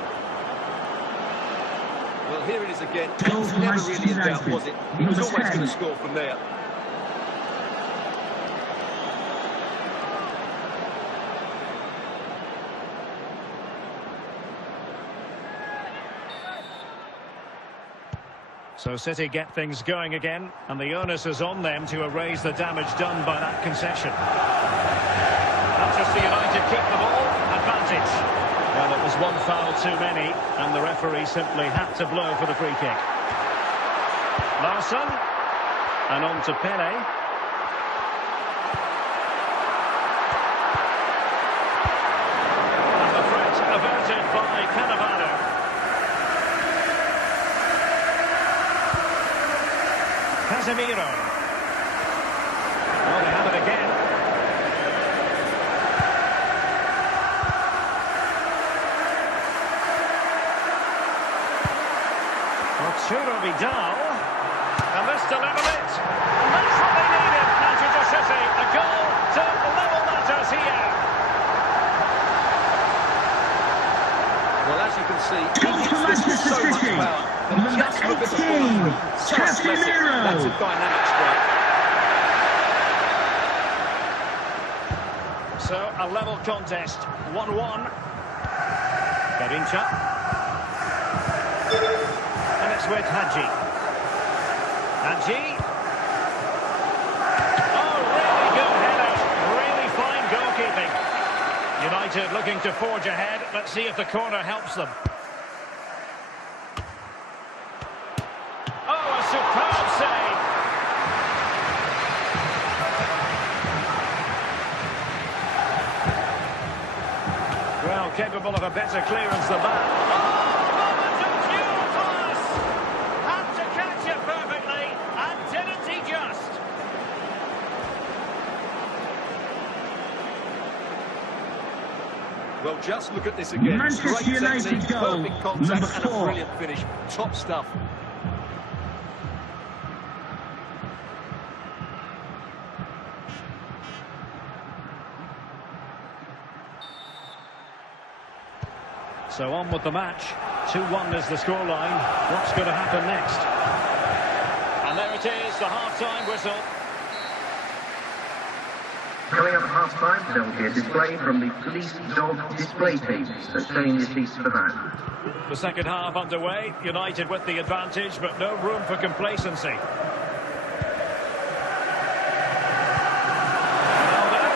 Well, here it is again. It was never really in doubt, was it? He was always going to score from there. So City get things going again, and the onus is on them to erase the damage done by that concession. Manchester United keep the ball, advantage. Well, it was one foul too many, and the referee simply had to blow for the free kick. Larsson, and on to Pele. And the threat averted by Cannavaro. Casemiro. Oh, they have it again. Arturo Vidal. And this to level it. And that's what they needed, Manchester City. A goal to level matters here. Well, as you can see, this is so much power. And just look at the follow-through. So impressive. That's a dynamic strike. So, a level contest. 1-1. Garincha. And it's with Hadji. Hadji. Oh, really good header. Really fine goalkeeping. United looking to forge ahead. Let's see if the corner helps them. Superb save. Well, capable of a better clearance than that. Oh, moment of pure class. Had to catch it perfectly, and didn't he just? Well, just look at this again. Manchester United goal, perfect contact, number 4. and a brilliant finish. Top stuff. So on with the match. 2-1 is the scoreline. What's going to happen next? And there it is, the half-time whistle. Coming up at half-time, there will be a display from the police dog display team, so stay in your seats for that. The second half underway. United with the advantage, but no room for complacency. Ronaldo.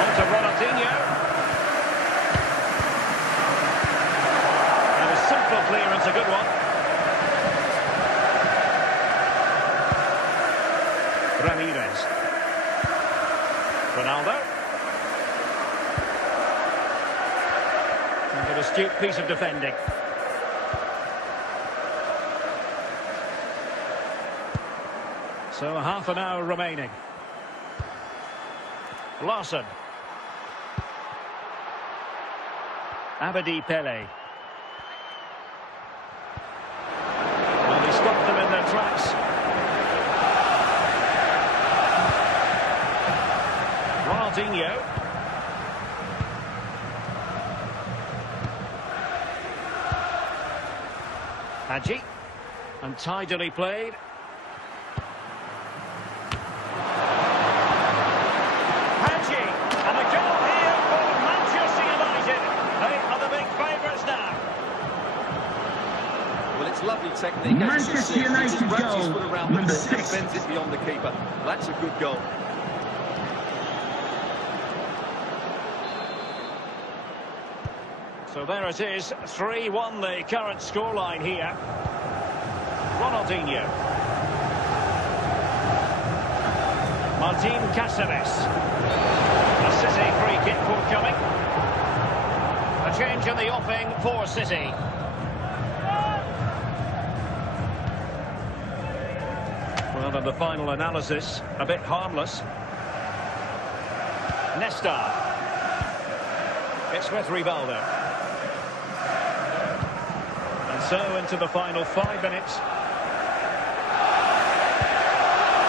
On to Ronaldinho. Clearance, a good one. Ramirez. Ronaldo. And an astute piece of defending. So half an hour remaining. Larsson. Abedi Pele. Stop them in their tracks. Ronaldinho. Hadji. And tidily played. Hadji. And a goal here for Manchester United. lovely technique. Manchester United wraps his goal, foot around the number ball and 6. bends it beyond the keeper. That's a good goal. So there it is, 3-1 the current scoreline here. Ronaldinho. Martin Cáceres. A City free kick forthcoming. A change in the offing for City. Well, and the final analysis, a bit harmless. Nesta. It's with Rivaldo. And so into the final 5 minutes.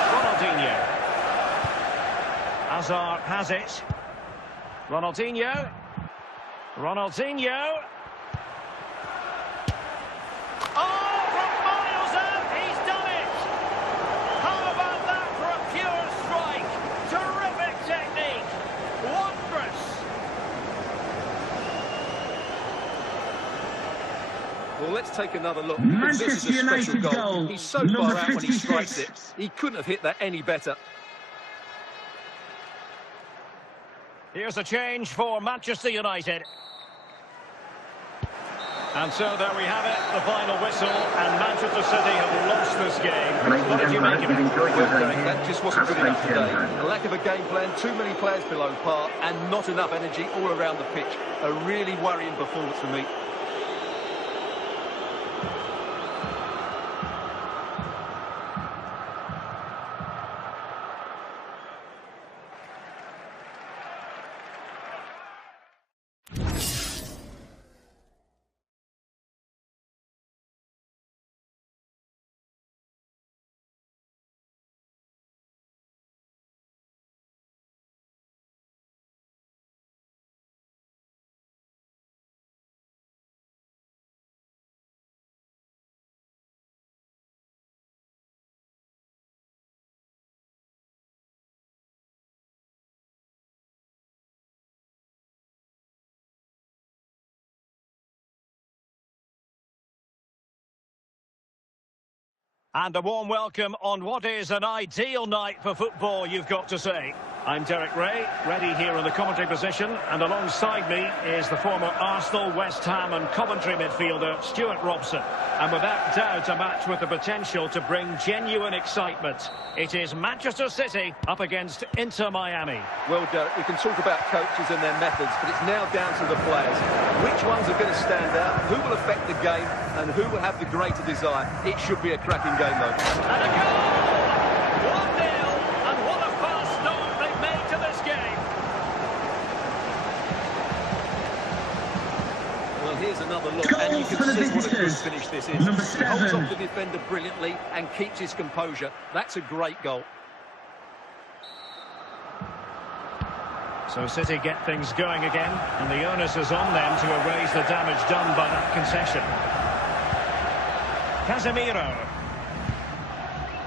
Ronaldinho. Hazard has it. Ronaldinho. Ronaldinho. Oh, from miles out, he's done it! How about that for a pure strike? Terrific technique. Wondrous. Well, let's take another look. Manchester This is a special United goal, He's so number far out when he 56. strikes it. He couldn't have hit that any better. Here's a change for Manchester United. And so there we have it, the final whistle, and Manchester City have lost this game. What did you make of it? That just wasn't good enough today. A lack of a game plan, too many players below par, and not enough energy all around the pitch. A really worrying performance for me. And a warm welcome on what is an ideal night for football, you've got to say. I'm Derek Ray, ready here in the commentary position, and alongside me is the former Arsenal, West Ham and Coventry midfielder, Stuart Robson. And without doubt, a match with the potential to bring genuine excitement. It is Manchester City up against Inter Miami. Well, Derek, we can talk about coaches and their methods, but it's now down to the players. Which ones are going to stand out, who will affect the game, and who will have the greater desire? It should be a cracking game, though. And a goal! 1-0, and what a fast start they've made to this game. Well, here's another look, Goal and you for can the see what a good visitors. finish this is. Number He holds 7. off the defender brilliantly and keeps his composure. That's a great goal. So City get things going again, and the onus is on them to erase the damage done by that concession. Casemiro.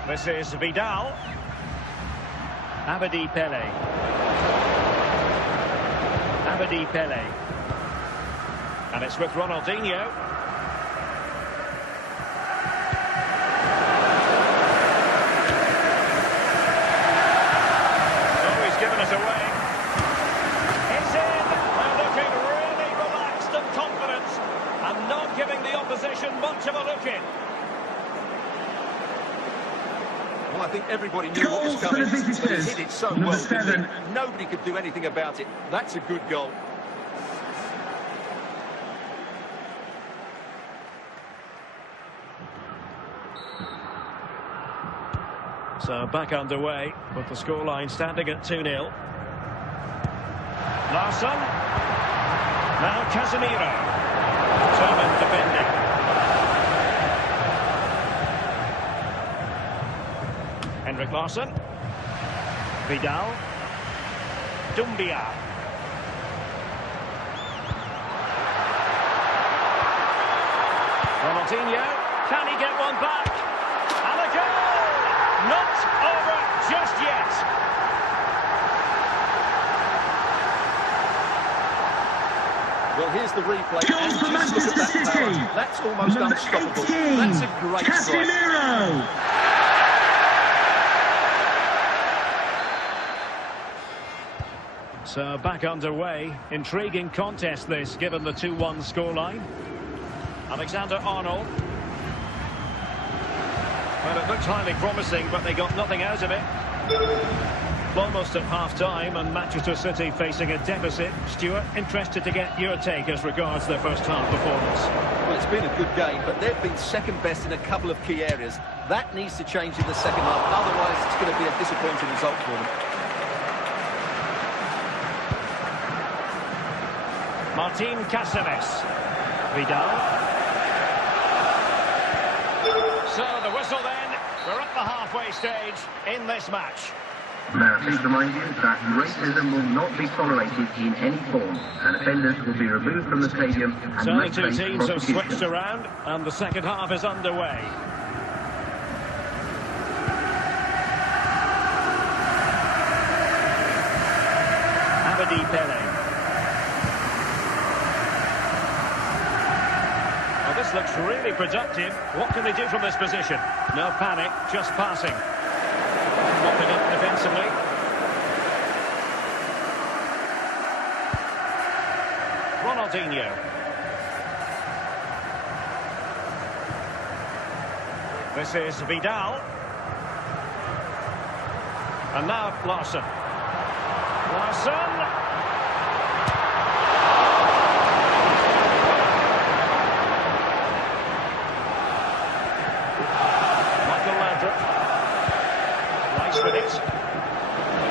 This is Vidal. Abedi Pele. Abedi Pele. And it's with Ronaldinho. Oh, he's given it away. It's in. They're looking really relaxed and confident, and not giving the opposition much of a look in. Well, I think everybody knew what was Goal for coming, the but he visitors. hit it so Number well, didn't 7. he? Nobody could do anything about it. That's a good goal. So back underway with the scoreline standing at 2-0. Larsson. Now Casemiro. Determined defending. Henrik Larsson. Vidal. Dumbia. Ronaldinho. Can he get one back? And a goal! Not over just yet. Well, here's the replay. Goal And for just look at Manchester that City. power. That's almost Number unstoppable. 18, That's a great strike. Casemiro. So back underway. Intriguing contest this, given the 2-1 scoreline. Alexander-Arnold. Well, it looked highly promising, but they got nothing out of it. Almost at half-time, and Manchester City facing a deficit. Stuart, interested to get your take as regards their first-half performance. Well, it's been a good game, but they've been second best in a couple of key areas. That needs to change in the second half. Otherwise, it's going to be a disappointing result for them. Martin Caceres. Vidal. So the whistle then. We're at the halfway stage in this match. Now, please remind you that racism will not be tolerated in any form, and offenders will be removed from the stadium and So the may two face teams have prosecution. switched around, and the second half is underway. Abedi Pele. Well, this looks really productive. What can they do from this position? No panic, just passing. Mopping up defensively. Ronaldinho. This is Vidal. And now Larsson. Larsson. Michael Landry. Nice with it.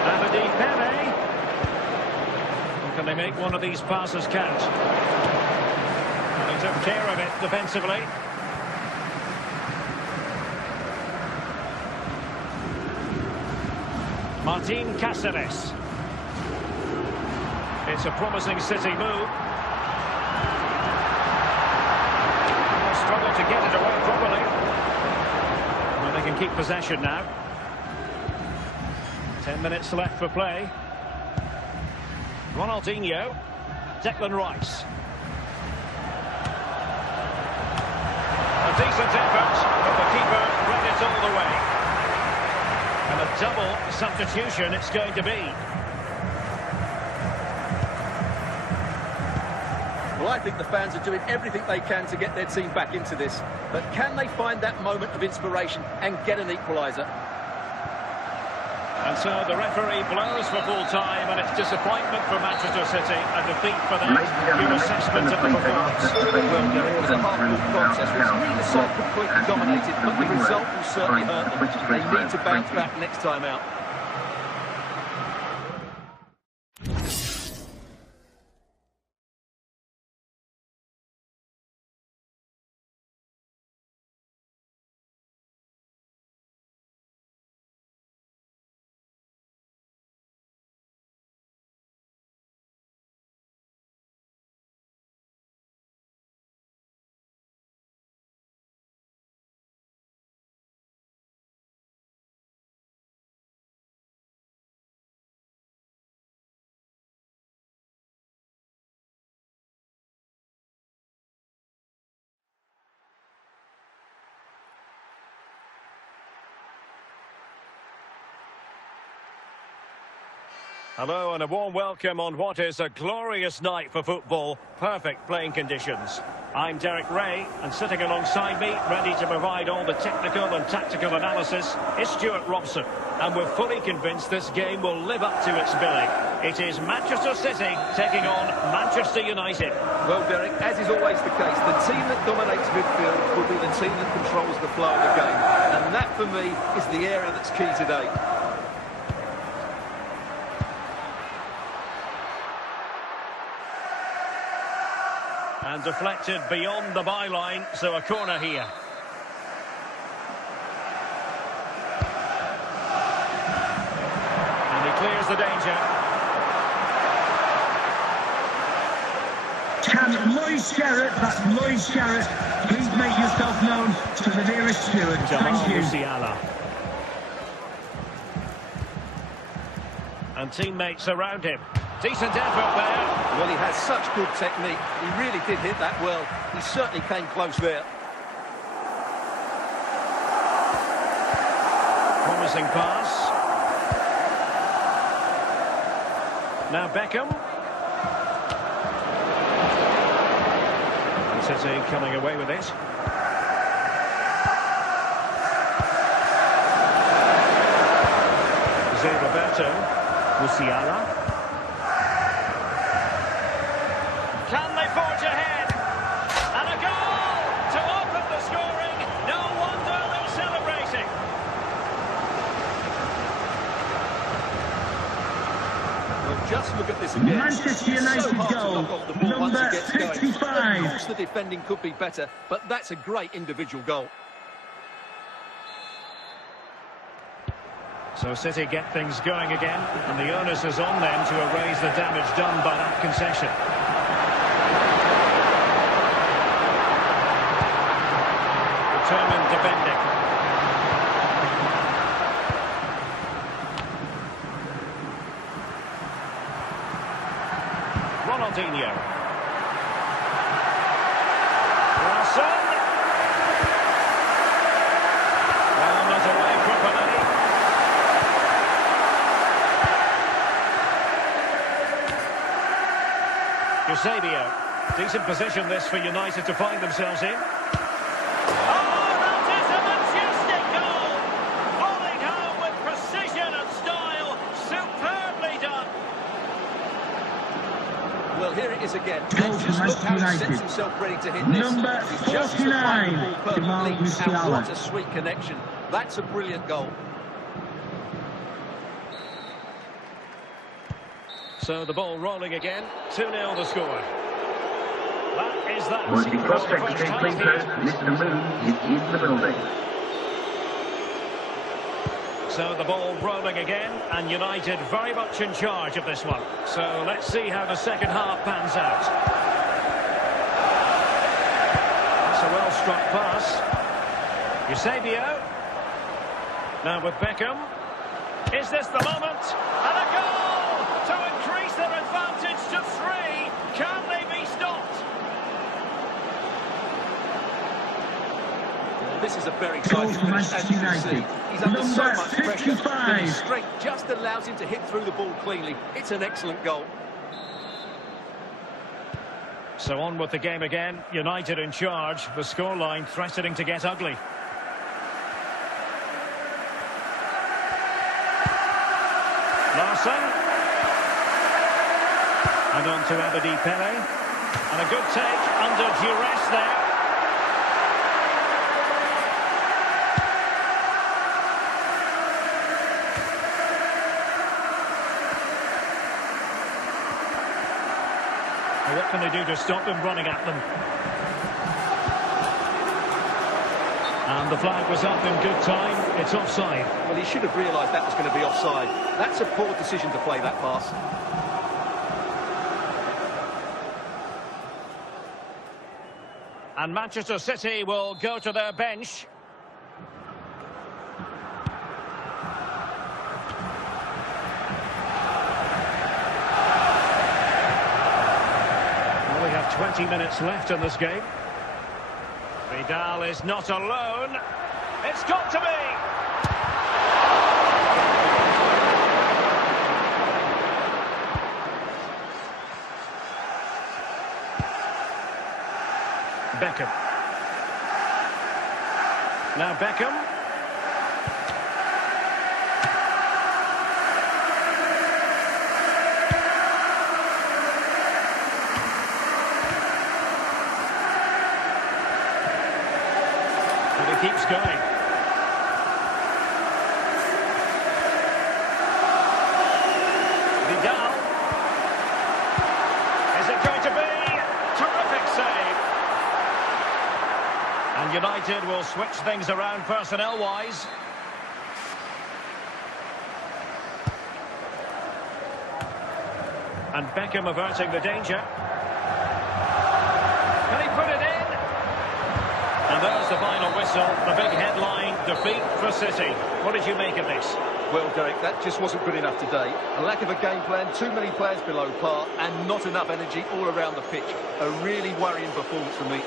Abedi Pele. Can they make one of these passes count? They took care of it defensively. Martin Caceres. It's a promising City move. They'll struggle to get it away properly. Well, they can keep possession now. 10 minutes left for play. Ronaldinho. Declan Rice. A decent effort, but the keeper read it all the way. And a double substitution it's going to be. Well, I think the fans are doing everything they can to get their team back into this. But can they find that moment of inspiration and get an equaliser? And so the referee blows for full time, and it's disappointment for Manchester City, a defeat for them. Your assessment of the performance. Well, it was a hard-fought contest which neither side completely dominated, but the result will certainly hurt them. They need to bounce back next time out. Hello and a warm welcome on what is a glorious night for football. Perfect playing conditions. I'm Derek Ray, and sitting alongside me, ready to provide all the technical and tactical analysis, is Stuart Robson. And we're fully convinced this game will live up to its billing. It is Manchester City taking on Manchester United. Well, Derek, as is always the case, the team that dominates midfield will be the team that controls the flow of the game. And that, for me, is the area that's key today. And deflected beyond the byline, so a corner here. And he clears the danger. Can Lloyd Sherratt, that's Lloyd Sherratt, please make yourself known to the nearest steward. Thank you. Musiala. And teammates around him. Decent effort there. Well, he has such good technique. He really did hit that well. He certainly came close there. Promising pass. Now Beckham. City coming away with it. Roberto. Musiala. Can they forge ahead? And a goal to open the scoring. No wonder they're celebrating. Well, just look at this again. Manchester United so hard goal, to knock off the ball once number it gets going. 55. Of course, the defending could be better, but that's a great individual goal. So City get things going again, and the onus is on them to erase the damage done by that concession. Determined defending. Ronaldinho. Wilson. Well, not away properly. Eusebio. Decent position this for United to find themselves in. Oh, that is a majestic goal! Falling home with precision and style. Superbly done. Well, here it is again. Goal And for just look how he Manchester sets himself ready to hit this. Number He just has to find the 49, ball perfectly, and Musiala. what a sweet connection. That's a brilliant goal. So the ball rolling again. 2-0 the score. That is that. Would the prospect to take place first, Mr. Moon is in the building. So the ball rolling again, and United very much in charge of this one. So let's see how the second half pans out. That's a well-struck pass. Eusebio. Now with Beckham. Is this the moment? And a goal to increase their advantage to 3. Can they be stopped? This is a very Goal exciting for finish, as you can see. Manchester He's under so United. much pressure, but his 55. strength just allows him to hit through the ball cleanly. It's an excellent goal. So on with the game again. United in charge. The scoreline threatening to get ugly. Larson. And on to Abedi Pele. And a good take under duress there. Well, what can they do to stop them running at them? And the flag was up in good time. It's offside. Well, he should have realised that was going to be offside. That's a poor decision to play that pass. And Manchester City will go to their bench. Well, we have 20 minutes left in this game. Vidal is not alone. It's got to be. Beckham. Now Beckham. And he keeps going. Vidal. Is it going to be? Terrific save. And United will switch things around personnel-wise. And Beckham averting the danger. Can he put it in? And there's the final whistle. whistle, the big headline, defeat for City. What did you make of this? Well, Derek, that just wasn't good enough today. A lack of a game plan, too many players below par, and not enough energy all around the pitch. A really worrying performance for me.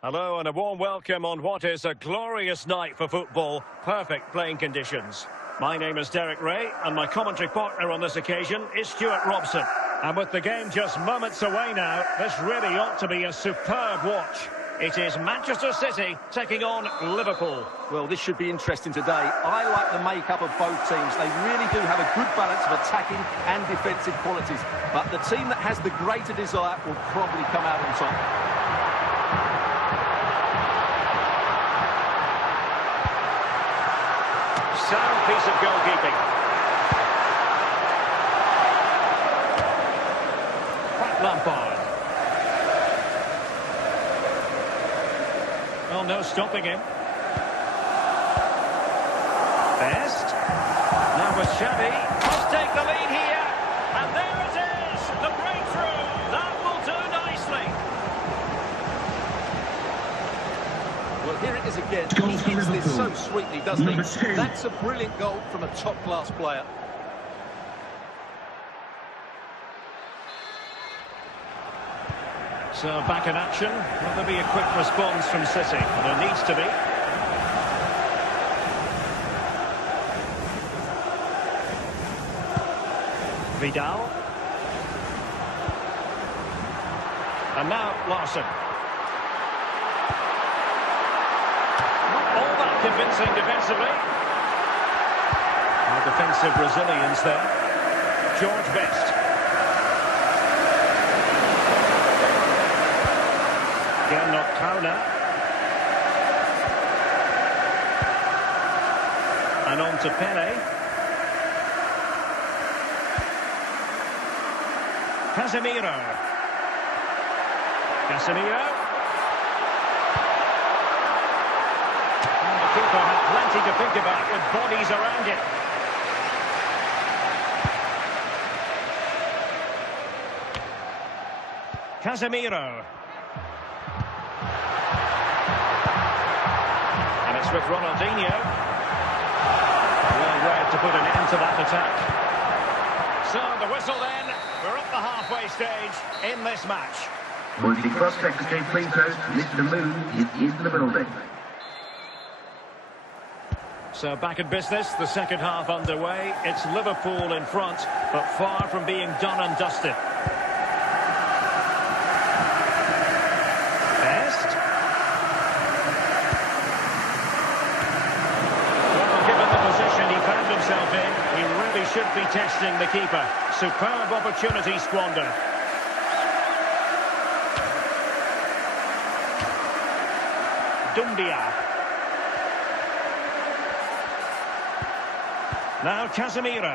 Hello and a warm welcome on what is a glorious night for football. Perfect playing conditions. My name is Derek Ray and my commentary partner on this occasion is Stuart Robson. And with the game just moments away now, this really ought to be a superb watch. It is Manchester City taking on Liverpool. Well, this should be interesting today. I like the makeup of both teams. They really do have a good balance of attacking and defensive qualities. But the team that has the greater desire will probably come out on top. Sound piece of goalkeeping. Frank Lampard. Oh, no stopping him. Best. Now with Xavi. Must take the lead here. And there it is. The breakthrough. That will do nicely. Well, here it is again. He hits this so sweetly, doesn't he? That's a brilliant goal from a top-class player. So back in action. Will there be a quick response from City? There needs to be. Vidal. And now Larson. All that convincing defensively. Our defensive resilience there. George Best. Gernot Kauner. And on to Pele. Casemiro. Casemiro. And the keeper had plenty to think about with bodies around it. Casemiro. And it's with Ronaldinho. Well read to put an end to that attack. So the whistle then. We're at the halfway stage in this match. Would the Cross Secretary please note, Mr. Moon is in the building. So back in business, the second half underway. It's Liverpool in front, but far from being done and dusted. Best. Well, given the position he found himself in, he really should be testing the keeper. Superb opportunity squandered. Dumbia. Now Casemiro.